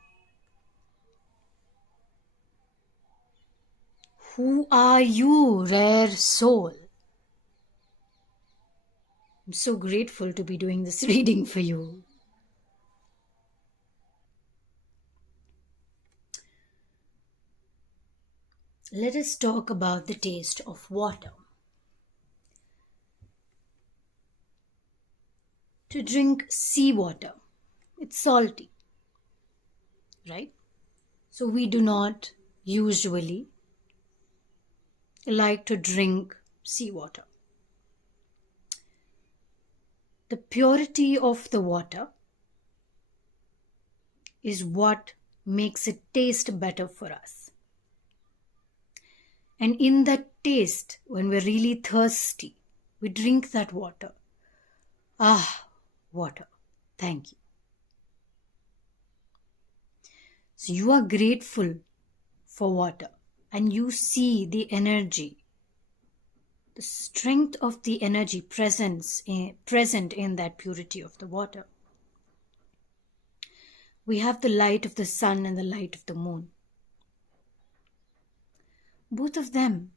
Who are you, rare soul? I'm so grateful to be doing this reading for you. Let us talk about the taste of water. to drink seawater. It's salty, right? So we do not usually like to drink seawater. The purity of the water is what makes it taste better for us. And in that taste, when we're really thirsty, we drink that water. Ah, water. Thank you. So you are grateful for water and you see the energy, the strength of the energy present in that purity of the water. We have the light of the sun and the light of the moon. Both of them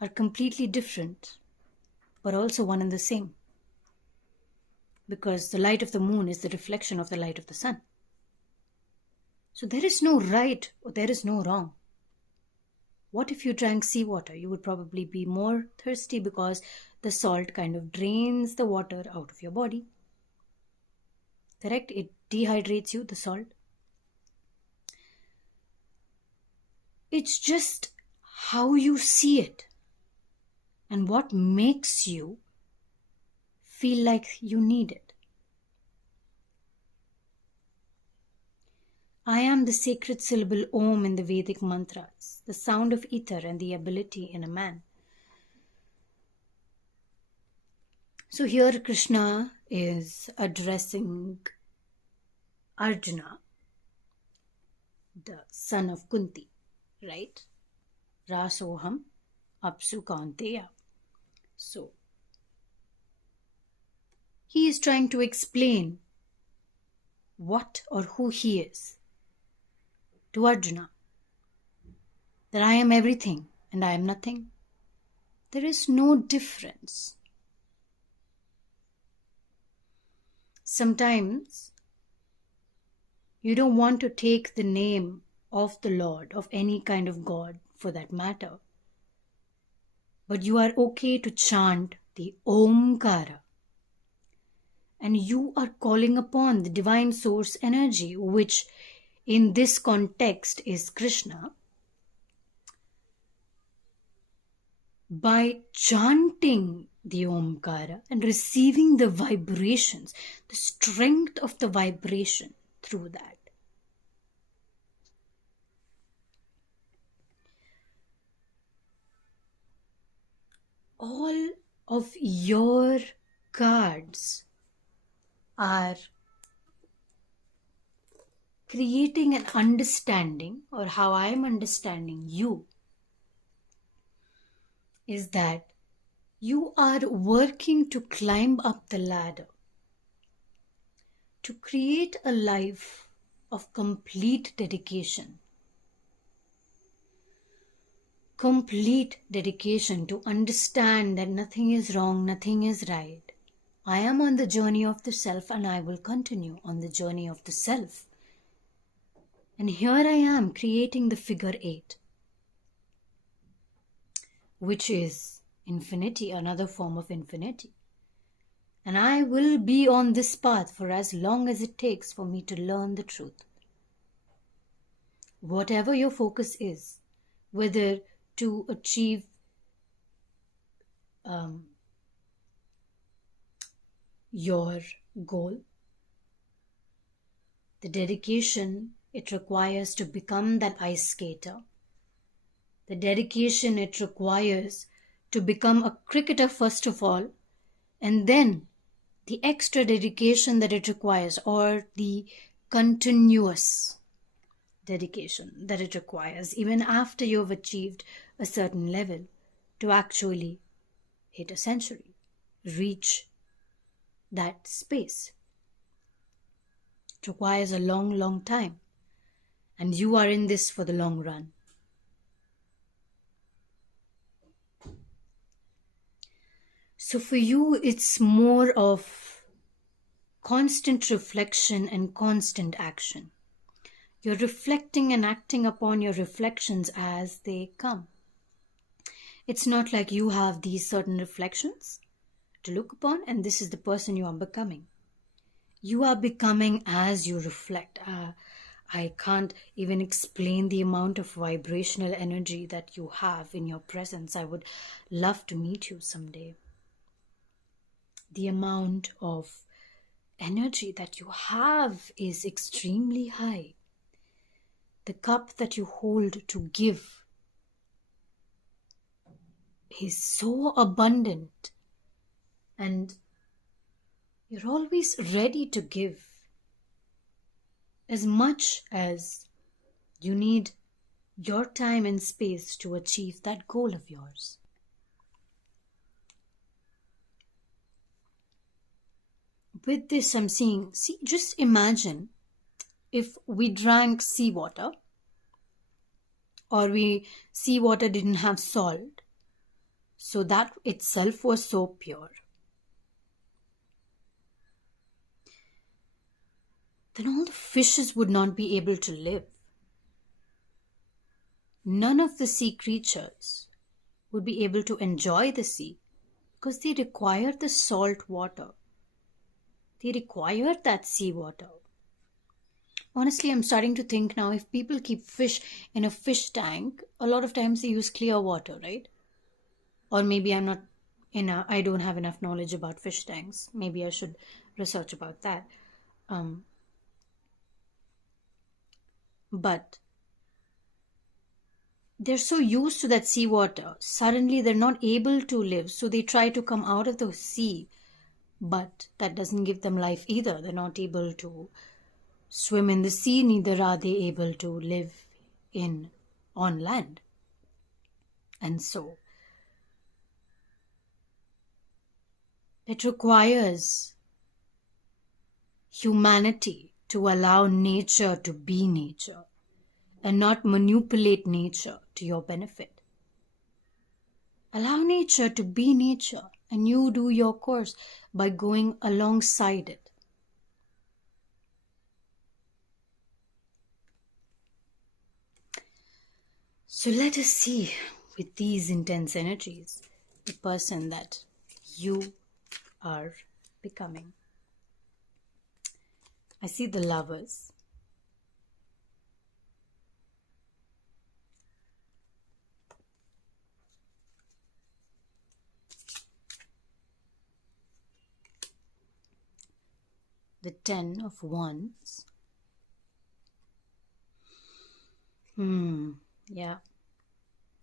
are completely different, but also one and the same. Because the light of the moon is the reflection of the light of the sun. So there is no right or there is no wrong. What if you drank seawater? You would probably be more thirsty because the salt kind of drains the water out of your body. Correct? It dehydrates you, the salt. It's just how you see it and what makes you feel like you need it. I am the sacred syllable Om in the Vedic mantras, the sound of ether and the ability in a man. So here Krishna is addressing Arjuna, the son of Kunti, right? Rasoham apsu kaunteya. So he is trying to explain what or who he is to Arjuna, that I am everything and I am nothing. There is no difference. Sometimes you don't want to take the name of the Lord, of any kind of God for that matter, but you are okay to chant the Omkara. And you are calling upon the divine source energy, which in this context is Krishna. By chanting the Omkara and receiving the vibrations, the strength of the vibration through that. All of your cards are creating an understanding, or how I am understanding you, is that you are working to climb up the ladder, to create a life of complete dedication. Complete dedication to understand that nothing is wrong, nothing is right. I am on the journey of the self and I will continue on the journey of the self. And here I am creating the figure 8, which is infinity, another form of infinity. And I will be on this path for as long as it takes for me to learn the truth. Whatever your focus is, whether to achieve your goal, the dedication it requires to become that ice skater, the dedication it requires to become a cricketer first of all, and then the extra dedication that it requires, or the continuous dedication that it requires even after you've achieved a certain level to actually hit a century, reach that space. It requires a long, long time. And you are in this for the long run. So for you, it's more of constant reflection and constant action. You're reflecting and acting upon your reflections as they come. It's not like you have these certain reflections to look upon, and this is the person you are becoming. You are becoming as you reflect. I can't even explain the amount of vibrational energy that you have in your presence. I would love to meet you someday. The amount of energy that you have is extremely high. The cup that you hold to give is so abundant, and you're always ready to give as much as you need your time and space to achieve that goal of yours. With this, I'm seeing, just imagine if we drank seawater, or seawater didn't have salt, so that itself was so pure. Then all the fishes would not be able to live. None of the sea creatures would be able to enjoy the sea because they require the salt water. They require that seawater. Honestly, I'm starting to think now, if people keep fish in a fish tank, a lot of times they use clear water, right? Or maybe I don't have enough knowledge about fish tanks. Maybe I should research about that. But they're so used to that seawater, suddenly they're not able to live, so they try to come out of the sea, but that doesn't give them life either. They're not able to swim in the sea, neither are they able to live on land. And so it requires humanity to allow nature to be nature and not manipulate nature to your benefit. Allow nature to be nature, and you do your course by going alongside it. So let us see, with these intense energies, the person that you are becoming. I see the Lovers. The Ten of Wands. Yeah,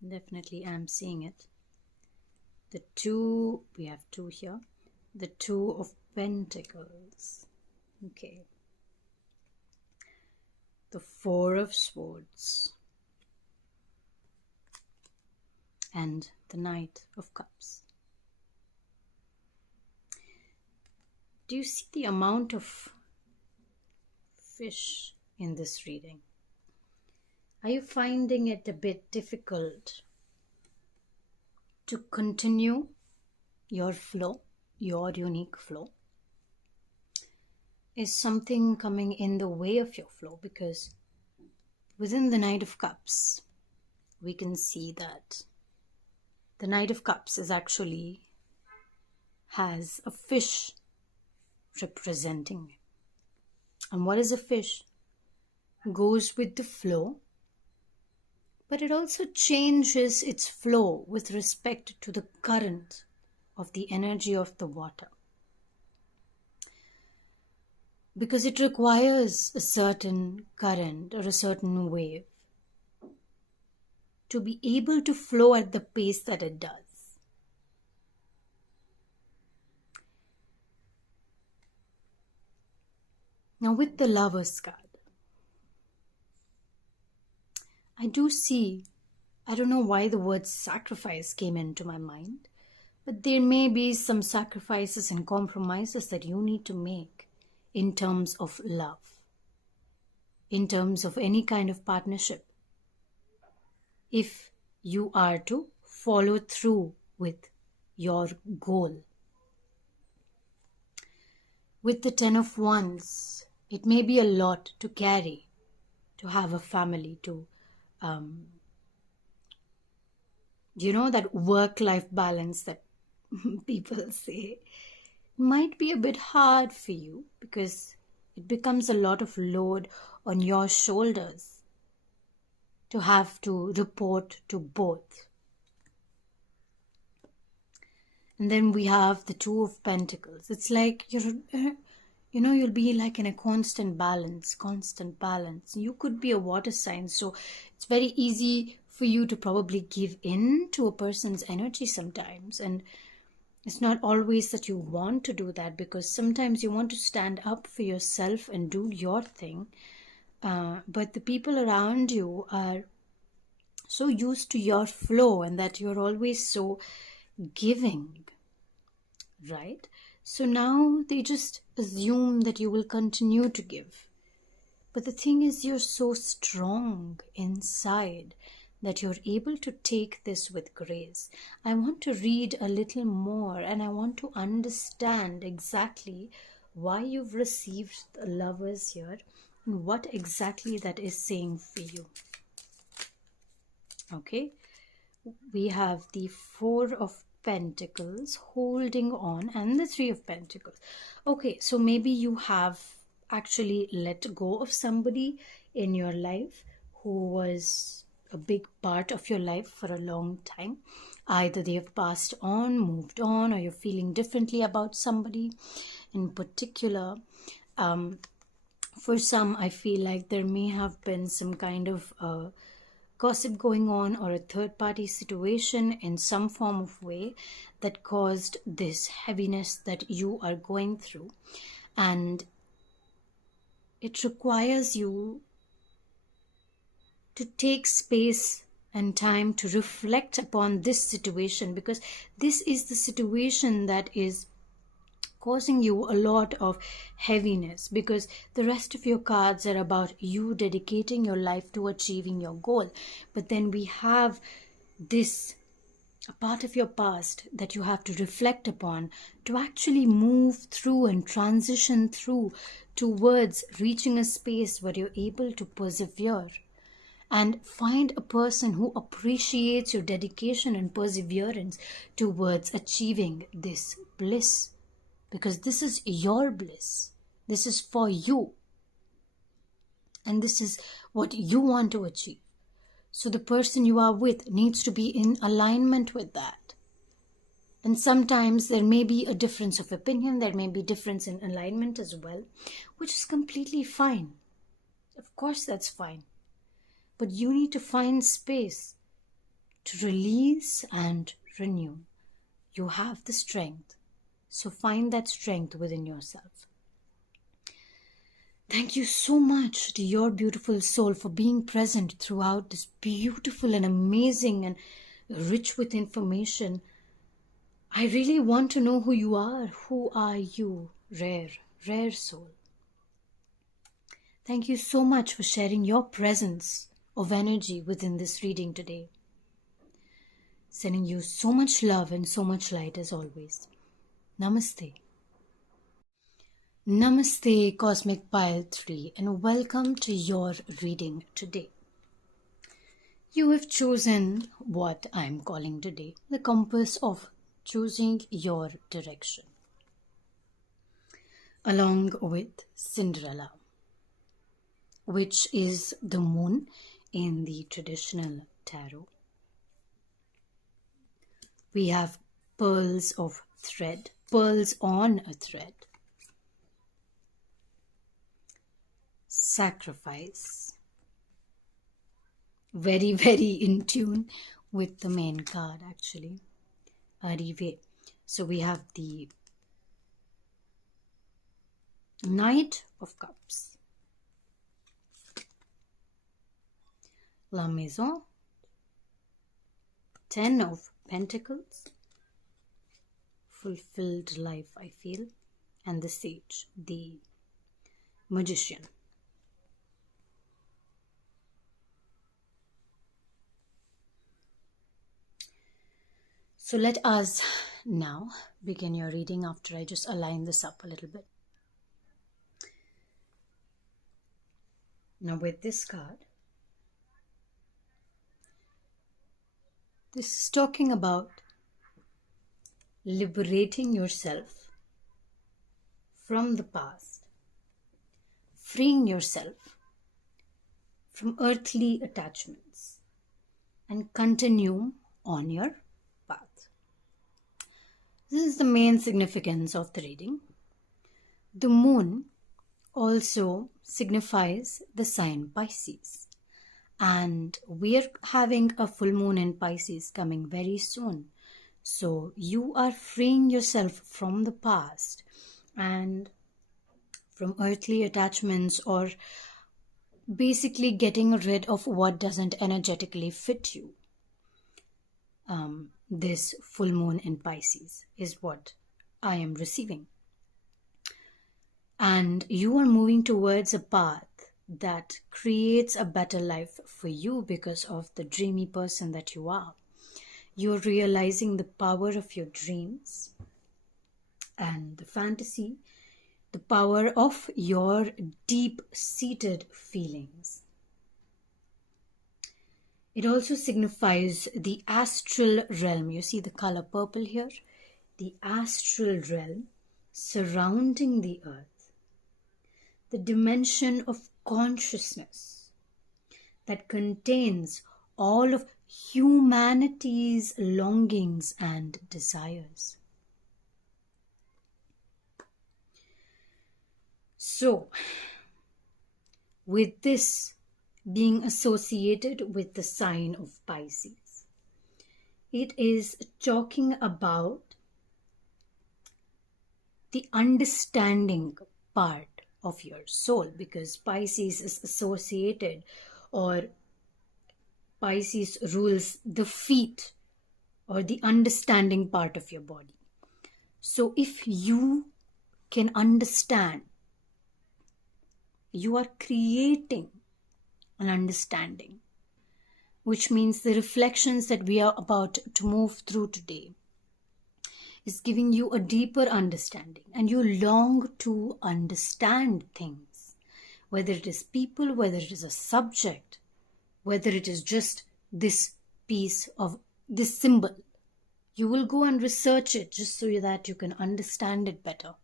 definitely I'm seeing it. The two, we have two here. The Two of Pentacles. Okay. The Four of Swords. And the Knight of Cups. Do you see the amount of fish in this reading? Are you finding it a bit difficult to continue your flow, your unique flow? Is something coming in the way of your flow? Because within the Knight of Cups, we can see that the Knight of Cups has a fish representing. And what is a fish? Goes with the flow, but it also changes its flow with respect to the current of the energy of the water. Because it requires a certain current or a certain wave to be able to flow at the pace that it does. Now with the Lovers card, I do see, I don't know why the word sacrifice came into my mind, but there may be some sacrifices and compromises that you need to make in terms of love, in terms of any kind of partnership, if you are to follow through with your goal. With the Ten of Wands, it may be a lot to carry, to have a family, to that work-life balance that people say, might be a bit hard for you because it becomes a lot of load on your shoulders to have to report to both. And then we have the Two of Pentacles. It's like you'll be like in a constant balance, constant balance. You could be a water sign, so it's very easy for you to probably give in to a person's energy sometimes. And it's not always that you want to do that, because sometimes you want to stand up for yourself and do your thing. But the people around you are so used to your flow and that you're always so giving, right? So now they just assume that you will continue to give. But the thing is, you're so strong inside that you're able to take this with grace. I want to read a little more and I want to understand exactly why you've received the Lovers here and what exactly that is saying for you. Okay, we have the Four of Pentacles holding on and the Three of Pentacles. Okay, so maybe you have actually let go of somebody in your life who was a big part of your life for a long time. Either they have passed on, moved on, or you're feeling differently about somebody in particular. For some, I feel like there may have been some kind of gossip going on or a third party situation in some form of way that caused this heaviness that you are going through, and it requires you to take space and time to reflect upon this situation, because this is the situation that is causing you a lot of heaviness, because the rest of your cards are about you dedicating your life to achieving your goal. But then we have this a part of your past that you have to reflect upon to actually move through and transition through towards reaching a space where you're able to persevere and find a person who appreciates your dedication and perseverance towards achieving this bliss. Because this is your bliss. This is for you. And this is what you want to achieve. So the person you are with needs to be in alignment with that. And sometimes there may be a difference of opinion. There may be difference in alignment as well, which is completely fine. Of course, that's fine. But you need to find space to release and renew. You have the strength. So find that strength within yourself. Thank you so much to your beautiful soul for being present throughout this beautiful and amazing and rich with information. I really want to know who you are. Who are you, rare soul? Thank you so much for sharing your presence of energy within this reading today. Sending you so much love and so much light as always. Namaste. Namaste, Cosmic Pile 3, and welcome to your reading today. You have chosen what I am calling today the compass of choosing your direction, along with Cinderella, which is the moon in the traditional tarot. We have pearls of thread, pearls on a thread, sacrifice, very in tune with the main card actually, arrive. So we have the Knight of Cups, La Maison, Ten of Pentacles, fulfilled life I feel, and the Sage, the Magician. So let us now begin your reading after I just align this up a little bit. Now with this card, this is talking about liberating yourself from the past, freeing yourself from earthly attachments, and continue on your path. This is the main significance of the reading. The moon also signifies the sign Pisces, and we are having a full moon in Pisces coming very soon. So you are freeing yourself from the past and from earthly attachments, or basically getting rid of what doesn't energetically fit you. This full moon in Pisces is what I am receiving. And you are moving towards a path that creates a better life for you because of the dreamy person that you are. You're realizing the power of your dreams and the fantasy, the power of your deep-seated feelings. It also signifies the astral realm. You see the color purple here? The astral realm surrounding the earth. The dimension of consciousness that contains all of humanity's longings and desires. So, with this being associated with the sign of Pisces, it is talking about the understanding part of your soul, because Pisces is associated, or Pisces rules the feet or the understanding part of your body. So if you can understand, you are creating an understanding, which means the reflections that we are about to move through today is giving you a deeper understanding, and you long to understand things, whether it is people, whether it is a subject, whether it is just this piece of this symbol. You will go and research it just so that you can understand it better.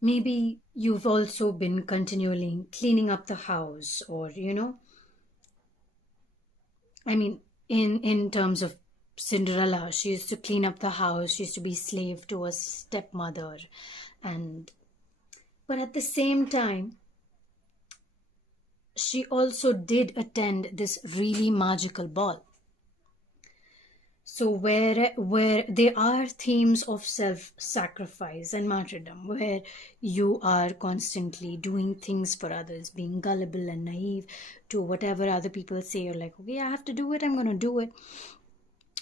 Maybe you've also been continually cleaning up the house, or, in terms of Cinderella, she used to clean up the house, she used to be slave to a stepmother, but at the same time, she also did attend this really magical ball. So where there are themes of self-sacrifice and martyrdom, where you are constantly doing things for others, being gullible and naive to whatever other people say, you're like, okay, I have to do it, I'm going to do it.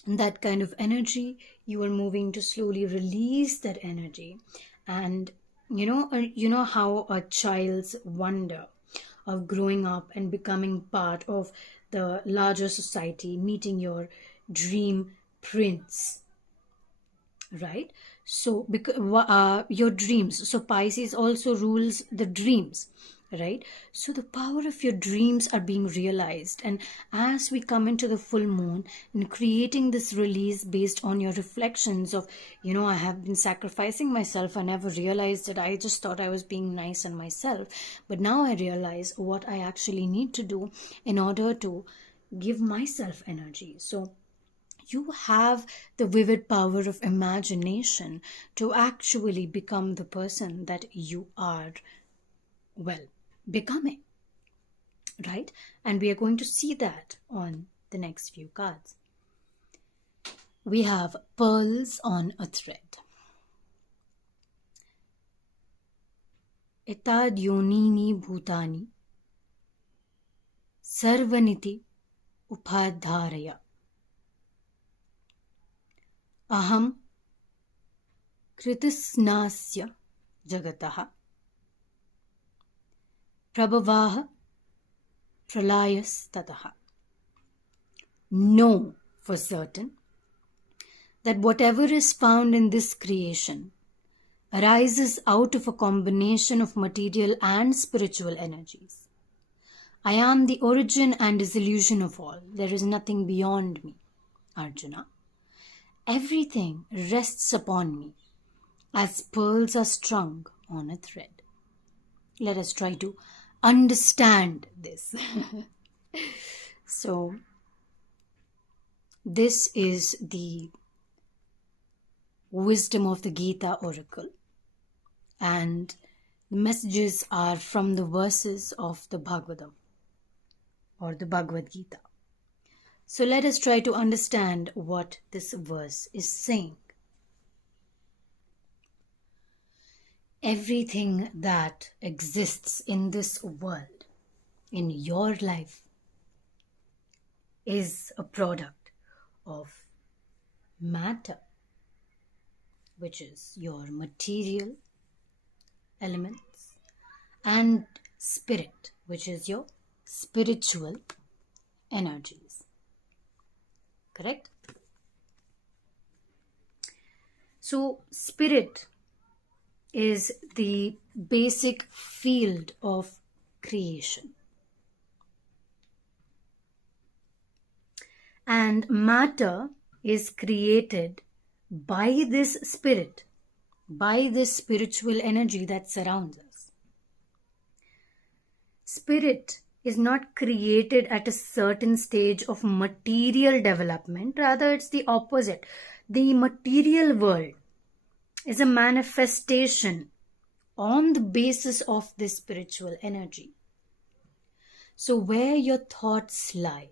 And that kind of energy, you are moving to slowly release that energy. And you know how a child's wonder of growing up and becoming part of the larger society, meeting your dream prince, right? So your dreams, so Pisces also rules the dreams, right? So the power of your dreams are being realized, and as we come into the full moon and creating this release based on your reflections of, I have been sacrificing myself, I never realized it, I just thought I was being nice on myself, but now I realize what I actually need to do in order to give myself energy. So you have the vivid power of imagination to actually become the person that you are, becoming, right? And we are going to see that on the next few cards. We have pearls on a thread. Etad yonini bhutani sarvaniti upadharaya aham kritisnasya jagataha prabhavaha pralayas tataha. Know for certain that whatever is found in this creation arises out of a combination of material and spiritual energies. I am the origin and dissolution of all. There is nothing beyond me, Arjuna. Everything rests upon me as pearls are strung on a thread. Let us try to understand this. So, this is the wisdom of the Gita oracle, and the messages are from the verses of the Bhagavatam or the Bhagavad Gita. So let us try to understand what this verse is saying. Everything that exists in this world, in your life, is a product of matter, which is your material elements, and spirit, which is your spiritual energies. Correct? So, spirit is the basic field of creation. And matter is created by this spirit, by this spiritual energy that surrounds us. Spirit is not created at a certain stage of material development, rather it's the opposite. The material world is a manifestation on the basis of this spiritual energy. So where your thoughts lie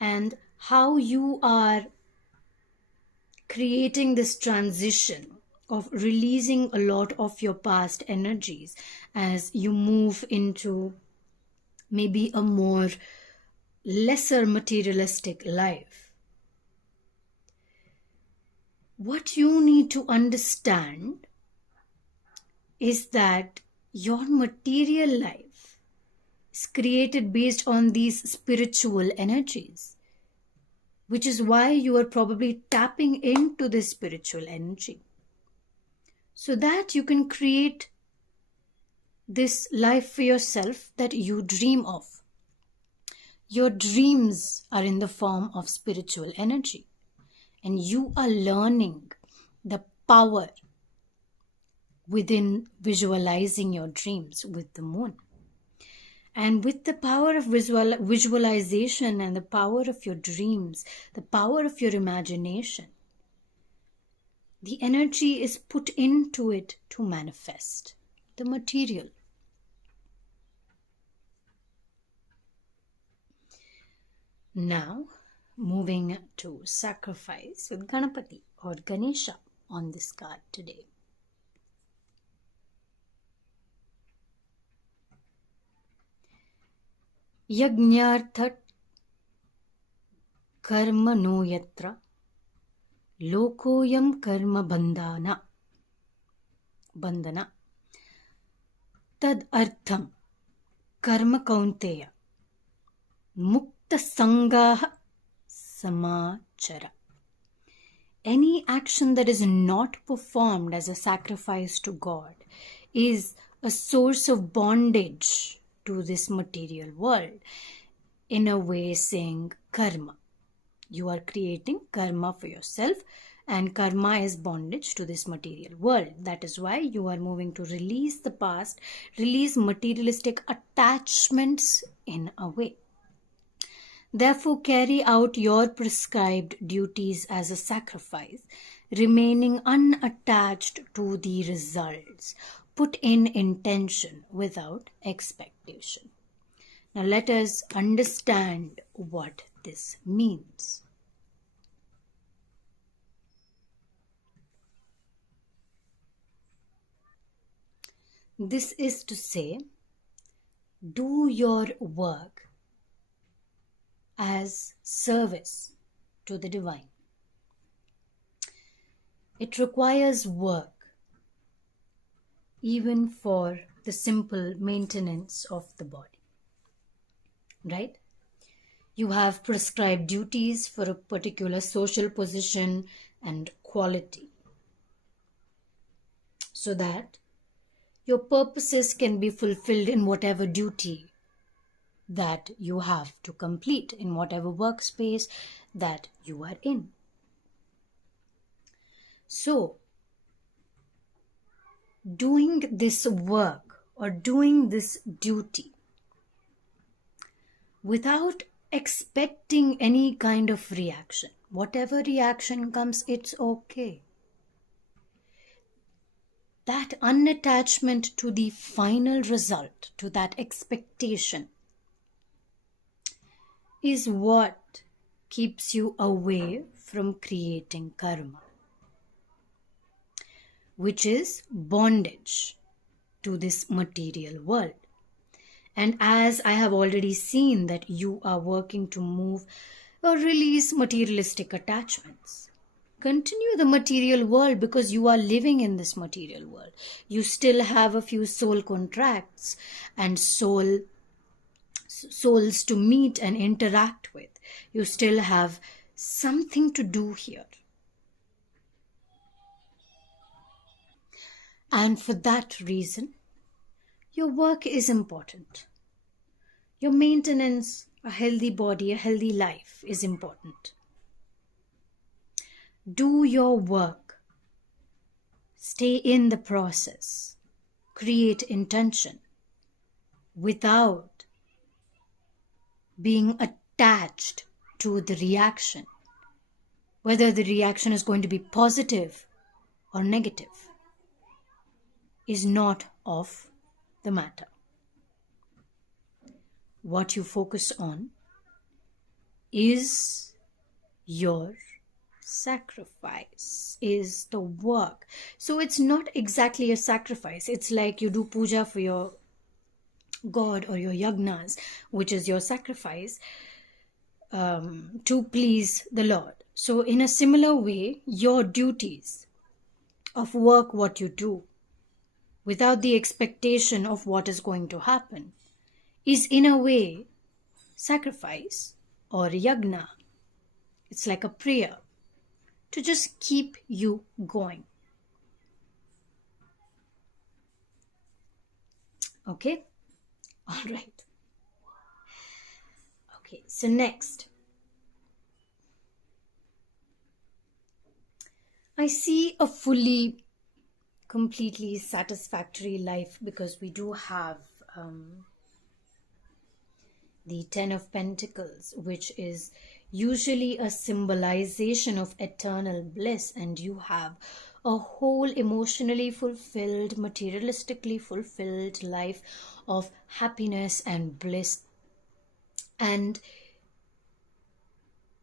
and how you are creating this transition of releasing a lot of your past energies as you move into maybe a more lesser materialistic life. What you need to understand is that your material life is created based on these spiritual energies, which is why you are probably tapping into this spiritual energy so that you can create this life for yourself that you dream of. Your dreams are in the form of spiritual energy, and you are learning the power within visualizing your dreams with the moon. And with the power of visualization and the power of your dreams, the power of your imagination, the energy is put into it to manifest the material. Now, moving to sacrifice with Ganapati or Ganesha on this card today. Yajñarthat karma no yatra lokoyam karma bandhana tad artham karma kaunteya mukta sangaha samachara. Any action that is not performed as a sacrifice to God is a source of bondage to this material world. In a way, saying karma. You are creating karma for yourself, and karma is bondage to this material world. That is why you are moving to release the past, release materialistic attachments in a way. Therefore, carry out your prescribed duties as a sacrifice, remaining unattached to the results. Put in intention without expectation. Now let us understand what this means. This is to say, do your work as service to the divine. It requires work even for the simple maintenance of the body. Right? You have prescribed duties for a particular social position and quality so that your purposes can be fulfilled in whatever duty that you have to complete, in whatever workspace that you are in. So doing this work or doing this duty without expecting any kind of reaction, whatever reaction comes, it's okay. That unattachment to the final result, to that expectation, is what keeps you away from creating karma, which is bondage to this material world. And as I have already seen that you are working to move or release materialistic attachments, continue the material world because you are living in this material world. You still have a few soul contracts and souls to meet and interact with. You still have something to do here. And for that reason, your work is important. Your maintenance, a healthy body, a healthy life is important. Do your work. Stay in the process. Create intention without being attached to the reaction, whether the reaction is going to be positive or negative, is not of the matter. What you focus on is your sacrifice, is the work. So it's not exactly a sacrifice. It's like you do puja for your God or your yagnas, which is your sacrifice, to please the Lord. So in a similar way, your duties of work, what you do without the expectation of what is going to happen, is in a way sacrifice or yagna. It's like a prayer to just keep you going. Okay? All right. Okay, so next, I see a fully, completely satisfactory life because we do have the Ten of Pentacles, which is usually a symbolization of eternal bliss, and you have a whole emotionally fulfilled, materialistically fulfilled life of happiness and bliss. And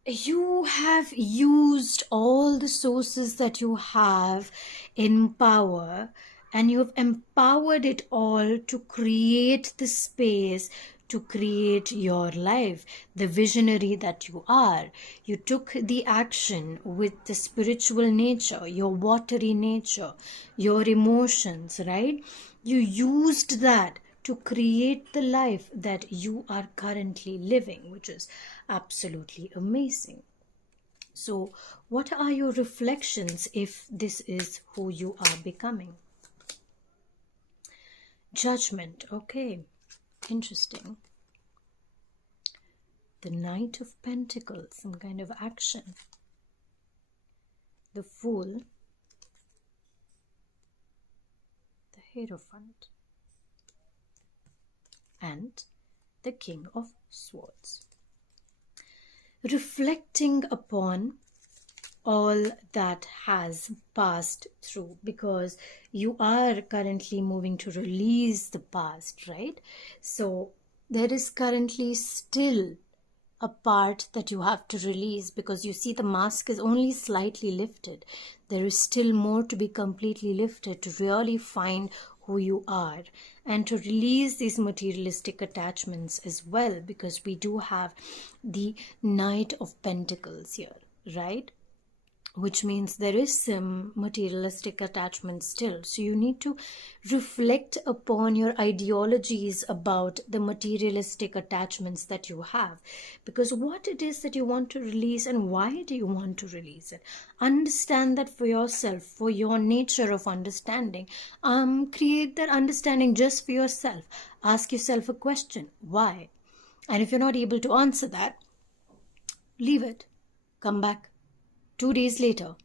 you have used all the sources that you have in power, and you have empowered it all to create the space, to create your life, the visionary that you are. You took the action with the spiritual nature, your watery nature, your emotions, right? You used that to create the life that you are currently living, which is absolutely amazing. So, what are your reflections if this is who you are becoming? Judgment, okay, interesting. The Knight of Pentacles, some kind of action. The Fool, the Hierophant, and the King of Swords. Reflecting upon all that has passed through, because you are currently moving to release the past, right? So there is currently still a part that you have to release, because you see the mask is only slightly lifted. There is still more to be completely lifted to really find who you are and to release these materialistic attachments as well, because we do have the Knight of Pentacles here, right? Which means there is some materialistic attachment still. So you need to reflect upon your ideologies about the materialistic attachments that you have, because what it is that you want to release and why do you want to release it. Understand that for yourself, for your nature of understanding. Create that understanding just for yourself. Ask yourself a question, why? And if you're not able to answer that, leave it. Come back 2 days later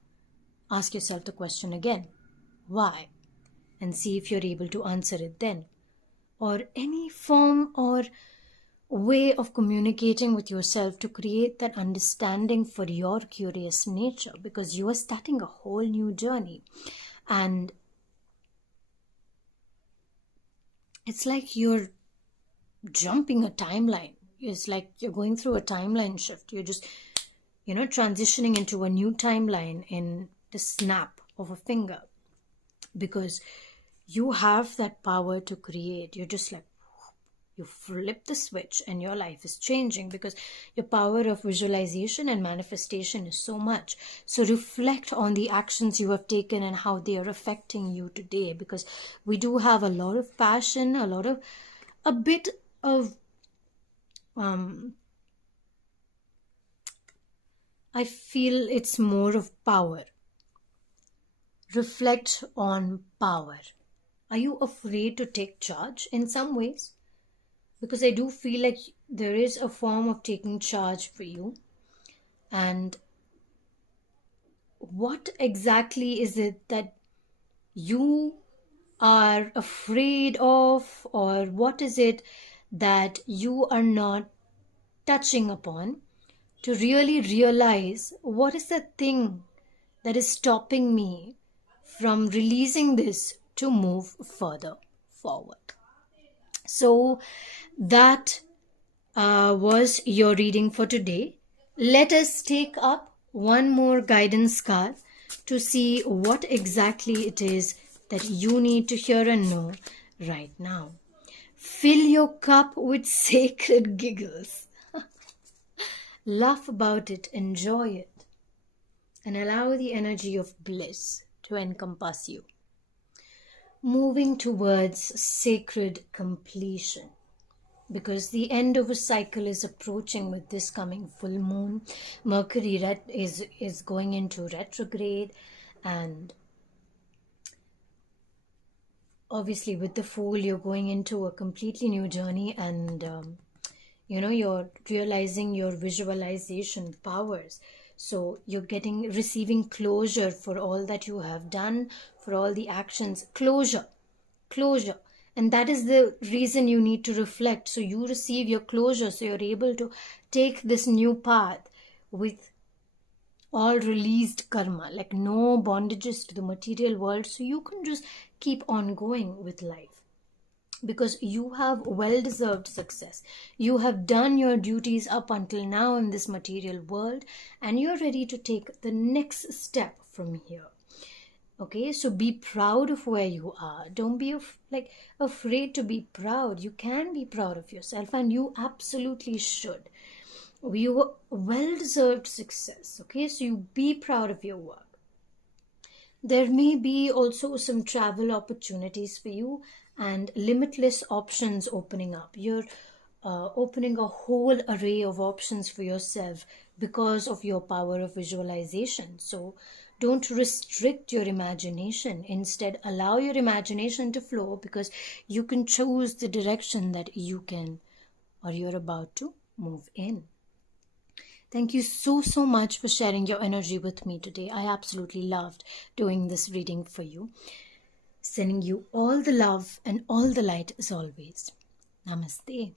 Ask yourself the question again, why? And see if you're able to answer it then. Or any form or way of communicating with yourself to create that understanding for your curious nature, because you are starting a whole new journey. And it's like you're jumping a timeline. It's like you're going through a timeline shift. You're just, transitioning into a new timeline in the snap of a finger, because you have that power to create. You're just like, you flip the switch and your life is changing, because your power of visualization and manifestation is so much. So reflect on the actions you have taken and how they are affecting you today, because we do have a lot of passion, a bit of I feel it's more of power. Reflect on power. Are you afraid to take charge in some ways? Because I do feel like there is a form of taking charge for you. And what exactly is it that you are afraid of, or what is it that you are not touching upon to really realize what is the thing that is stopping me from releasing this to move further forward? So that was your reading for today. Let us take up one more guidance card to see what exactly it is that you need to hear and know right now. Fill your cup with sacred giggles. Laugh about it, enjoy it, and allow the energy of bliss to encompass you. Moving towards sacred completion, because the end of a cycle is approaching with this coming full moon. Mercury is going into retrograde, and obviously with the Fool you're going into a completely new journey, and you're realizing your visualization powers. So you're receiving closure for all that you have done, for all the actions. Closure. And that is the reason you need to reflect. So you receive your closure, so you're able to take this new path with all released karma, like no bondages to the material world. So you can just keep on going with life, because you have well-deserved success. You have done your duties up until now in this material world, and you're ready to take the next step from here. Okay, so be proud of where you are. Don't be afraid to be proud. You can be proud of yourself, and you absolutely should. You well-deserved success. Okay, so you be proud of your work. There may be also some travel opportunities for you and limitless options opening up. You're opening a whole array of options for yourself because of your power of visualization. So don't restrict your imagination. Instead, allow your imagination to flow, because you can choose the direction that you can or you're about to move in. Thank you so much for sharing your energy with me today. I absolutely loved doing this reading for you. Sending you all the love and all the light as always. Namaste.